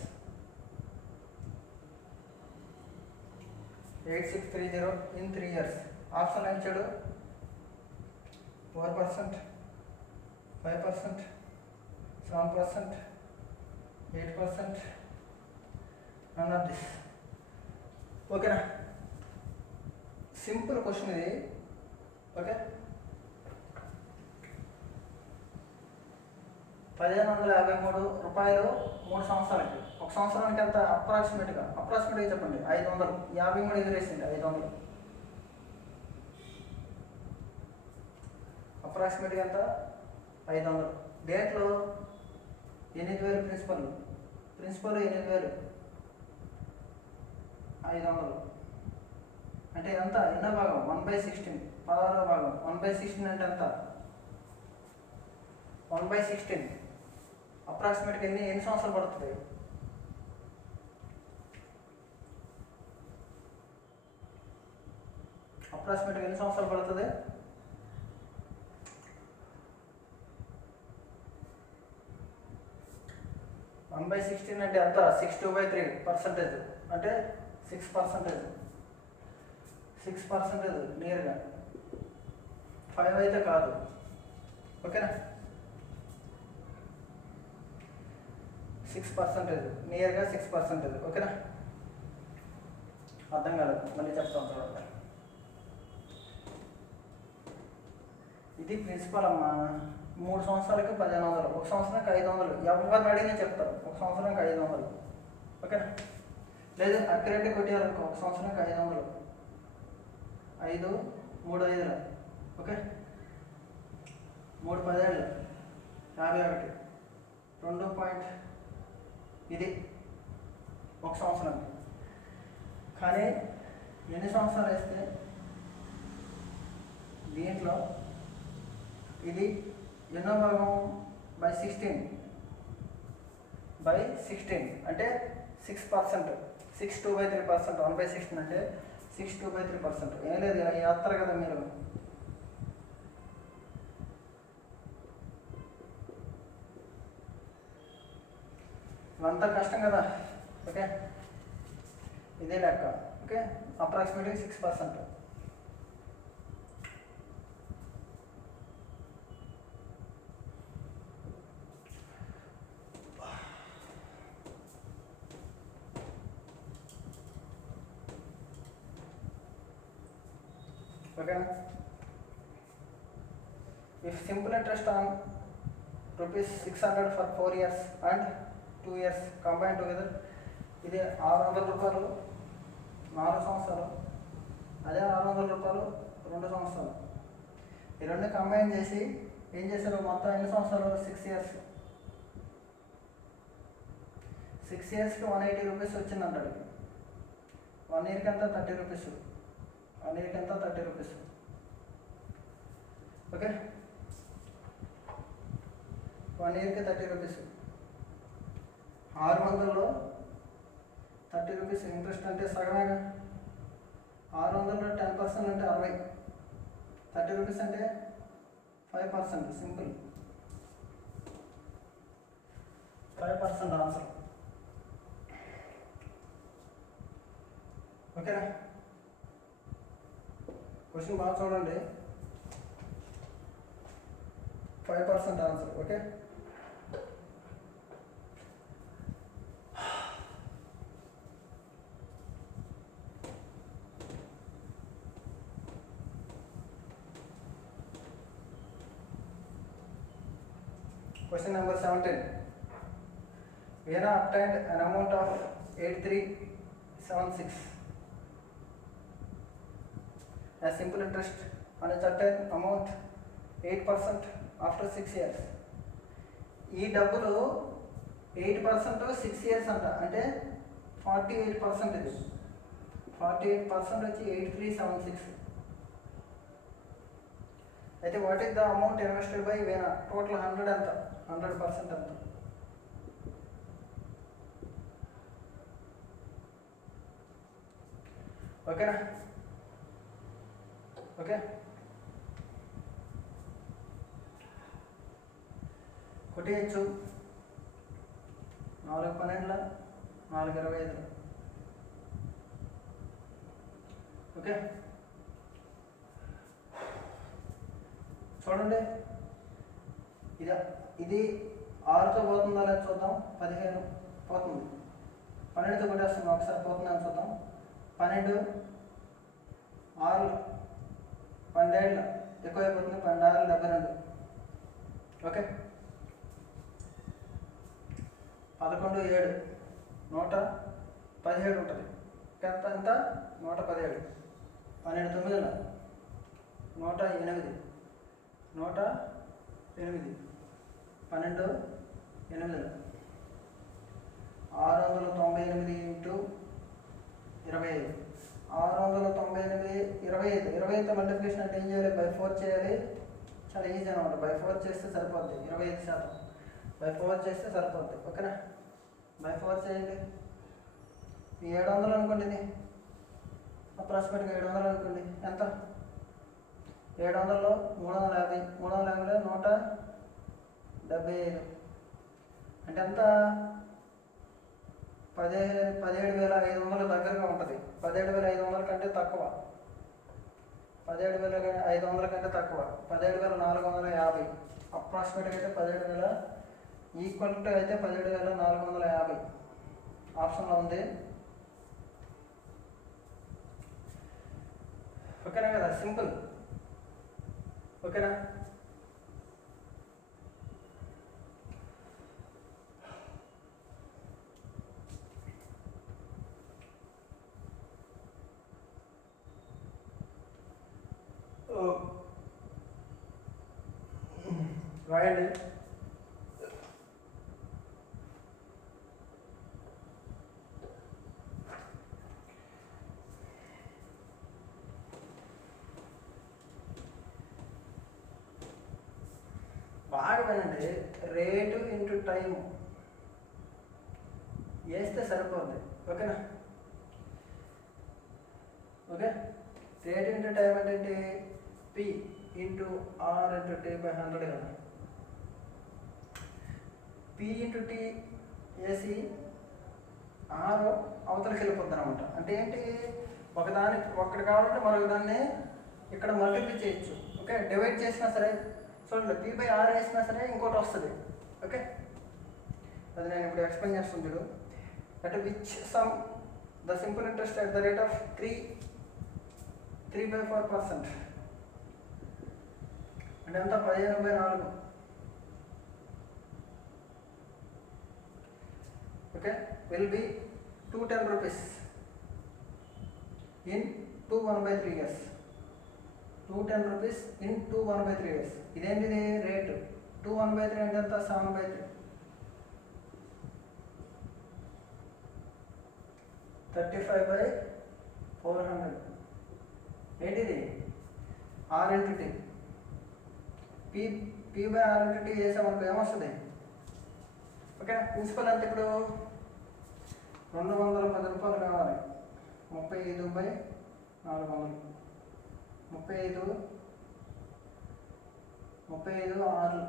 8630 in 3 years. Option ఇచ్చాడు 4%, 5%, 7%, 8%, none of this. ఓకేనా? సింపుల్ క్వశ్చన్ ఇది. ఓకే, 1553 రూపాయలు 3 సంవత్సరాలకి. ఒక సంవత్సరానికి ఎంత అప్రాక్సిమేట్గా చెప్పండి. 500, 53 ఎదురేసింది 500. అప్రాక్సిమేట్గా ఎంత? 500. డేట్లో 8000 ప్రిన్సిపల్ 8000, 500 అంటే ఎంత? ఎన్నో భాగం? 1/16, 16వ భాగం. 1/16 అంటే ఎంత? 1/16 అప్రాక్సిమేట్గా ఎన్ని సంవత్సరాలు పడుతుంది? అప్రాక్సిమేట్గా ఎన్ని సంవత్సరాలు పడుతుంది? 1/16 అంటే ఎంత? 62/3% అంటే 6%. 6% నియర్గా, 5 అయితే కాదు. ఓకేనా? 6%, నియర్గా 6%. ఓకేనా? అర్థం కాదు, మళ్ళీ చెప్తాను చూడండి. ఇది ప్రిన్సిపల్ అమ్మా. 3 సంవత్సరాలకి 1500, ఒక సంవత్సరానికి 500. ఎవరిని అడిగినా చెప్తారు ఒక సంవత్సరానికి 500. ఓకేనా? లేదు అక్యురేట్గా కొట్టేయాలనుకో, ఒక సంవత్సరానికి 500. 5, 3 5. ఓకే, 3 10 51. 2 పాయింట్ ఇది ఒక సంవత్సరానికి. కానీ ఎన్ని సంవత్సరాలు వేస్తే దీంట్లో ఇది ఎన్నో భాగం? /16 అంటే 6%. 62/3%. 1/16 అంటే 62/3%. ఏం లేదు, ఇలా వేస్తారు కదా మీరు. అంత కష్టం కదా. ఓకే, ఇదే లెక్క. Okay, approximately 6%. ఓకేనా? If simple interest on ₹600 for 4 years and 2 years combined together, ఇది ₹600 4 సంవత్సరాలు, అదే ₹600 2 సంవత్సరాలు. ఈ రెండు కంబైన్ చేసి ఏం చేశారు? మొత్తం ఎన్ని సంవత్సరాలు? 6 years. 6 yearsకి ₹180 వచ్చింది అంటాడు. 1 yearకి ఎంత? ₹30. 1 yearకి ఎంత? ₹30. ఓకే, 1 yearకి ₹30. 600లో ₹30 ఇంట్రెస్ట్ అంటే సగమేగా. 600లో 10% అంటే 60. ₹30 అంటే 5%. Simple, 5% answer. ఓకేనా? క్వశ్చన్ బాగా చూడండి. 5% answer. Okay, Question number 17. Vienna obtained an amount of 8376 as simple interest on a certain amount 8% after 6 years. ఈ డబ్బులు 8% 6 years అంట, అంటే 48%. ఇది 48% వచ్చి 8376. అయితే what is the amount invested by veena? Total 100 ఎంత? 100% ఎంత? ఓకేనా? ఓకే, కొట్టేయచ్చు. 4 12 4 25. ఓకే, చూడండి, ఇది 6తో పోతుందా లేదా చూద్దాం. 15 పోతుంది. 12తో కొట్టేస్తున్నాం, ఒకసారి పోతుందని చూద్దాం. 12 6 12 ఎక్కువైపోతుంది. 12 72. ఓకే, 11 7 117 ఉంటుంది. ఎంత ఎంత? 117. 12 9 108 108. 12 8 698 ఇంటూ 25. 698 25. 25తో మల్టిప్లికేషన్ అంటే ఏం చేయాలి? బై 4 చేయాలి. చాలా ఈజీ అనమాట. బై 4 చేస్తే సరిపోద్ది. 25% బై 4 చేస్తే సరిపోద్ది. ఓకేనా? బై 4 చేయండి. 700 అనుకోండి. ఇది అప్రాక్సిమేట్గా 700 అనుకోండి. ఎంత? 700లో 350. 350లో 175 అంటే ఎంత? 17,500 దగ్గరగా ఉంటుంది. 17,500 కంటే తక్కువ. 17,500 కంటే తక్కువ. 17,450. అప్రాక్సిమేట్గా అయితే 17,000 ఈక్వల్ టు అయితే 17,450 ఆప్షన్లో ఉంది. ఓకేనా కదా? సింపుల్. ఓకేనా? రాయండి. బాగా వినండి. రేటు ఇంటూ టైం వేస్తే సరిపోద్ది. ఓకేనా? ఓకే, రేట్ ఇంటూ టైం అంటే P into R into T by 100 కదా. పి ఇంటూ టీ వేసి ఆర్ అవతలకి వెళ్ళిపోద్ది అనమాట. అంటే ఏంటి? ఒకటి కావాలంటే మరొక దాన్ని ఇక్కడ మల్టిప్లై చేయొచ్చు. ఓకే, డివైడ్ చేసినా సరే చూడండి, పి బై ఆర్ వేసినా సరే ఇంకోటి వస్తుంది. ఓకే, అది నేను ఇప్పుడు ఎక్స్ప్లెయిన్ చేస్తుంది. చూడు, at which sum the simple interest at the rate of 3/4% అంటే ఎంత? 15/4. Okay, will be 210 rupees in 2 1/3 years. 210 rupees in 2 1/3 years. ఇదేంటిది? రేటు. 2 1/3 అంటే ఎంత? 7/3. 35/400. ఏంటిది? R into T. P by R into T చేసామనుకో ఏమొస్తుంది? ఓకే, ప్రిన్సిపల్ ఎంత ఇప్పుడు? 210 రూపాయలు కావాలి. 35/400. 35 6.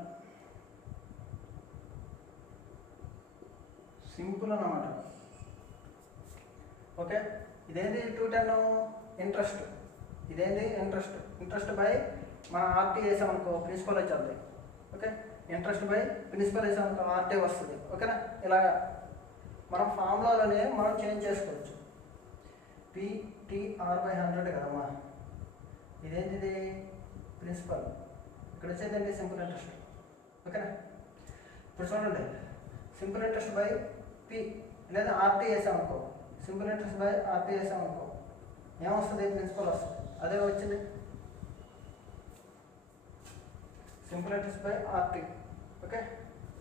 సింపుల్ అన్నమాట. ఓకే, ఇదేంటి? 210 ఇంట్రెస్ట్. ఇదేంటి? ఇంట్రెస్ట్ బై మన ఆర్టీ వేసామనుకో ప్రిన్సిపల్ వచ్చేది. ఓకే, ఇంట్రెస్ట్ బై ప్రిన్సిపల్ వేసామనుకో ఆర్టీ వస్తుంది. ఓకేనా? ఇలాగా మనం ఫార్ములాలోనే మనం చేంజ్ చేసుకోవచ్చు. PTR/100 కదమ్మా. ఇదేంటిది? ప్రిన్సిపల్. ఇక్కడ వచ్చేదండి సింపుల్ ఇంట్రెస్ట్. ఓకేనా? ఇప్పుడు చూడండి, సింపుల్ ఇంట్రెస్ట్ బై పి లేదా ఆర్టీ వేసామనుకో, సింపుల్ ఇంట్రెస్ట్ బై ఆర్టీ వేసామనుకో ఏమొస్తుంది? ప్రిన్సిపల్ వస్తుంది. అదే వచ్చింది simple interest by RT. Okay,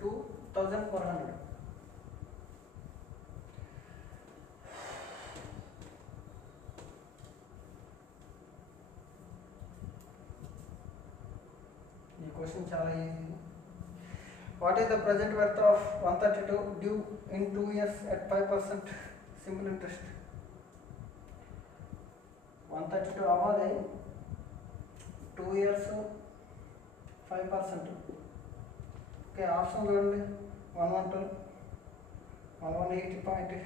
2400. Question చాలా easy. What is the present worth of 132 due in 2 years at 5% సింపుల్ ఇంట్రెస్ట్? 132 అవ్వాలి, 2 years 5%. ఓకే, ఆప్షన్ చూడండి. 112, 180.8,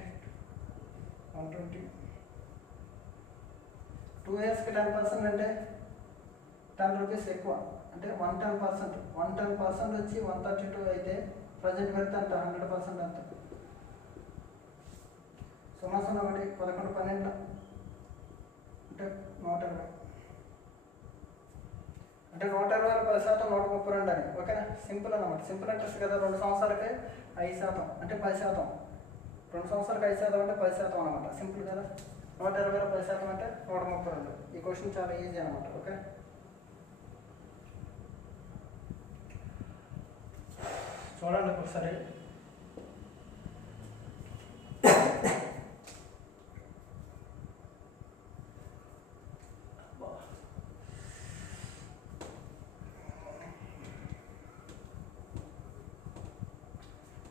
120. 2 yearsకి 10% అంటే 10 రూపీస్ ఎక్కువ, అంటే 110%. 110% వచ్చి 132 అయితే ప్రజెంట్ వర్త్ అంత 100% అంత. 001 11 12 అంటే 120, అంటే 120 10%, 132 అని. ఓకేనా, సింపుల్ అన్నమాట. సింపుల్ ఇంట్రెస్ట్ కదా. 2 సంవత్సరాలకి 5%, అంటే 10%. 2 సంవత్సరాలకి 5% అంటే 10% అనమాట. సింపుల్ కదా. 120లో 10% అంటే 132. ఈ క్వశ్చన్ చాలా ఈజీ అనమాట. ఓకే, చూడండి ఒకసారి.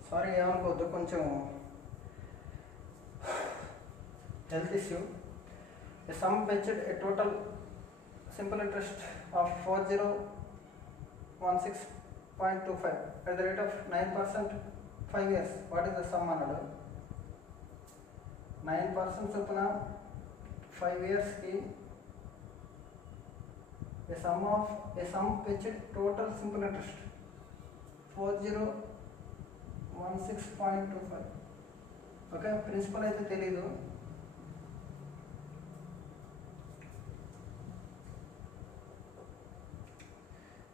సారీ, ఏమనుకోవద్దు, కొంచెం health issue. A sum fetched a total simple interest of 4016.25 at the rate of 9% 5 years. What is the sum అన్నాడు? 9% చొప్పున 5 years కి a sum fetched total simple interest 4016.25. Okay, principal అయితే తెలీదు.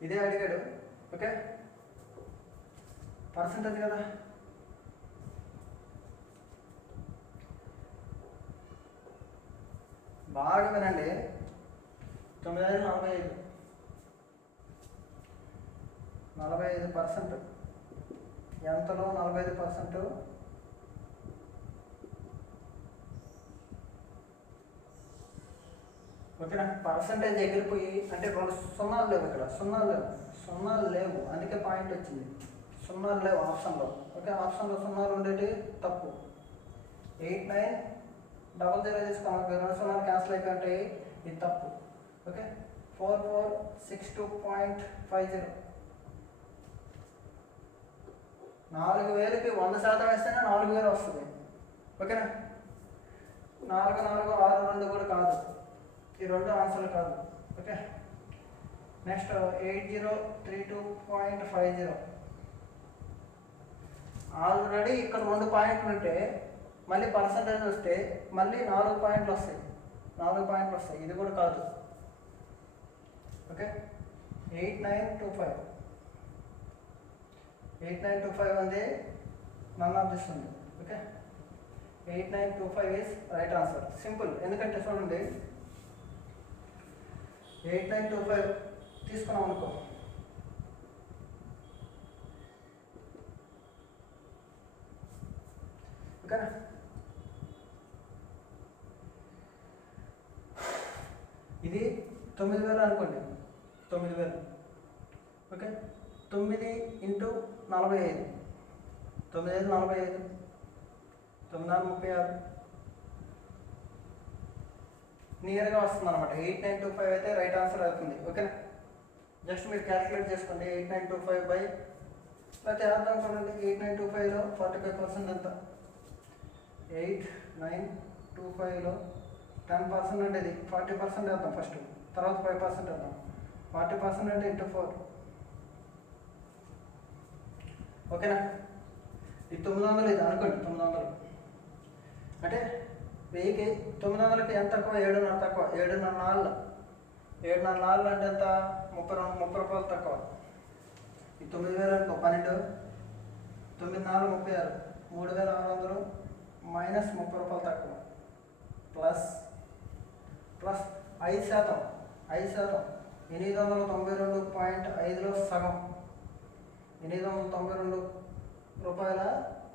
ఇదే అడిగాడు. ఓకే, పర్సెంటేజ్ కదా. బాగా వినండి. 945, 45%. ఎంతలో 45%? ఓకేనా, పర్సంటేజ్ ఎగిరిపోయి అంటే 2 సున్నాలు లేవు ఇక్కడ. సున్నాలు లేవు, అందుకే పాయింట్ వచ్చింది. సున్నాలు లేవు ఆప్షన్లో. ఓకే, ఆప్షన్లో సున్నాలు ఉండేటి తప్పు. 8900 తీసుకోవాలి, 2 సున్నాలు క్యాన్సిల్ అయిపోయి ఇది తప్పు. ఓకే, 4462.50. 4000కి 100% వేస్తేనే 4000 వస్తుంది. ఓకేనా, 4462 కూడా కాదు. ఈ 2 ఆన్సర్లు కాదు. Okay, next 8032.50. ఆల్రెడీ ఇక్కడ 2 పాయింట్లు ఉంటే మళ్ళీ పర్సంటేజ్ వస్తే మళ్ళీ 4 పాయింట్లు వస్తాయి. 4 పాయింట్లు వస్తాయి. ఇది కూడా కాదు. ఓకే, 8925 అనేది నన్ ఆఫ్ దిస్ ఉంది. Okay, 8925 is right answer. Simple, ఎందుకంటే చూడండి, 8925 తీసుకున్నాం అనుకో, ఓకేనా. ఇది 9000 అనుకోండి, 9000. ఓకే, 9 × 45, 9 45, 9 36 నియర్గా వస్తుంది అనమాట. 8925 అయితే రైట్ ఆన్సర్ అవుతుంది. ఓకేనా, జస్ట్ మీరు క్యాల్కులేట్ చేసుకోండి. 8925 బై లేకపోతే అర్థం చూడండి. 8925లో 45% ఎంత? 8925లో 10% అంటే ఇది 40% వేద్దాం ఫస్ట్, తర్వాత 5% వేద్దాం. 40% అంటే × 4. ఓకేనా, ఇది 900 ఇది అనుకోండి. 900 అంటే 1000కి 900కి ఎంత తక్కువ? 7.5 తక్కువ. 7.5 7.4 అంటే ఎంత? 30 రూపాయలు తక్కువ. ఈ 9000 అనుకో, 12 9 4 36, 3600 మైనస్ 30 రూపాయలు తక్కువ, ప్లస్ 5%. 892.5లో సగం. 892 రూపాయల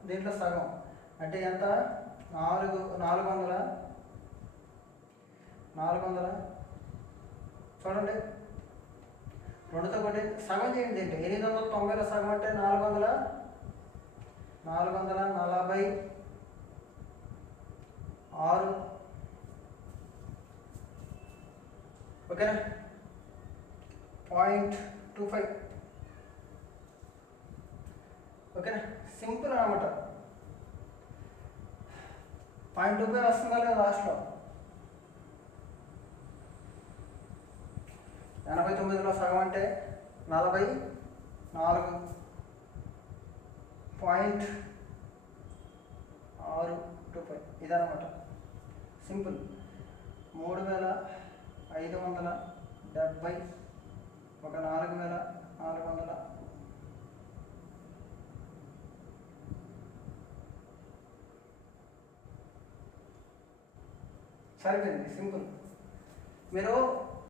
దీంట్లో సగం అంటే ఎంత? 400 చూడండి. రెండుతో కొట్టి సగం చేయండి. ఏంటి 890లో సగం అంటే 446. ఓకేనా? 0.25. ఓకేనా? సింపుల్ అనమాట. 0.25 వస్తుందా లేదా లాస్ట్లో? 89లో సగం అంటే 44.625. ఇదనమాట సింపుల్. 3570 ఒక 4400. సరిపోయింది సింపుల్. మీరు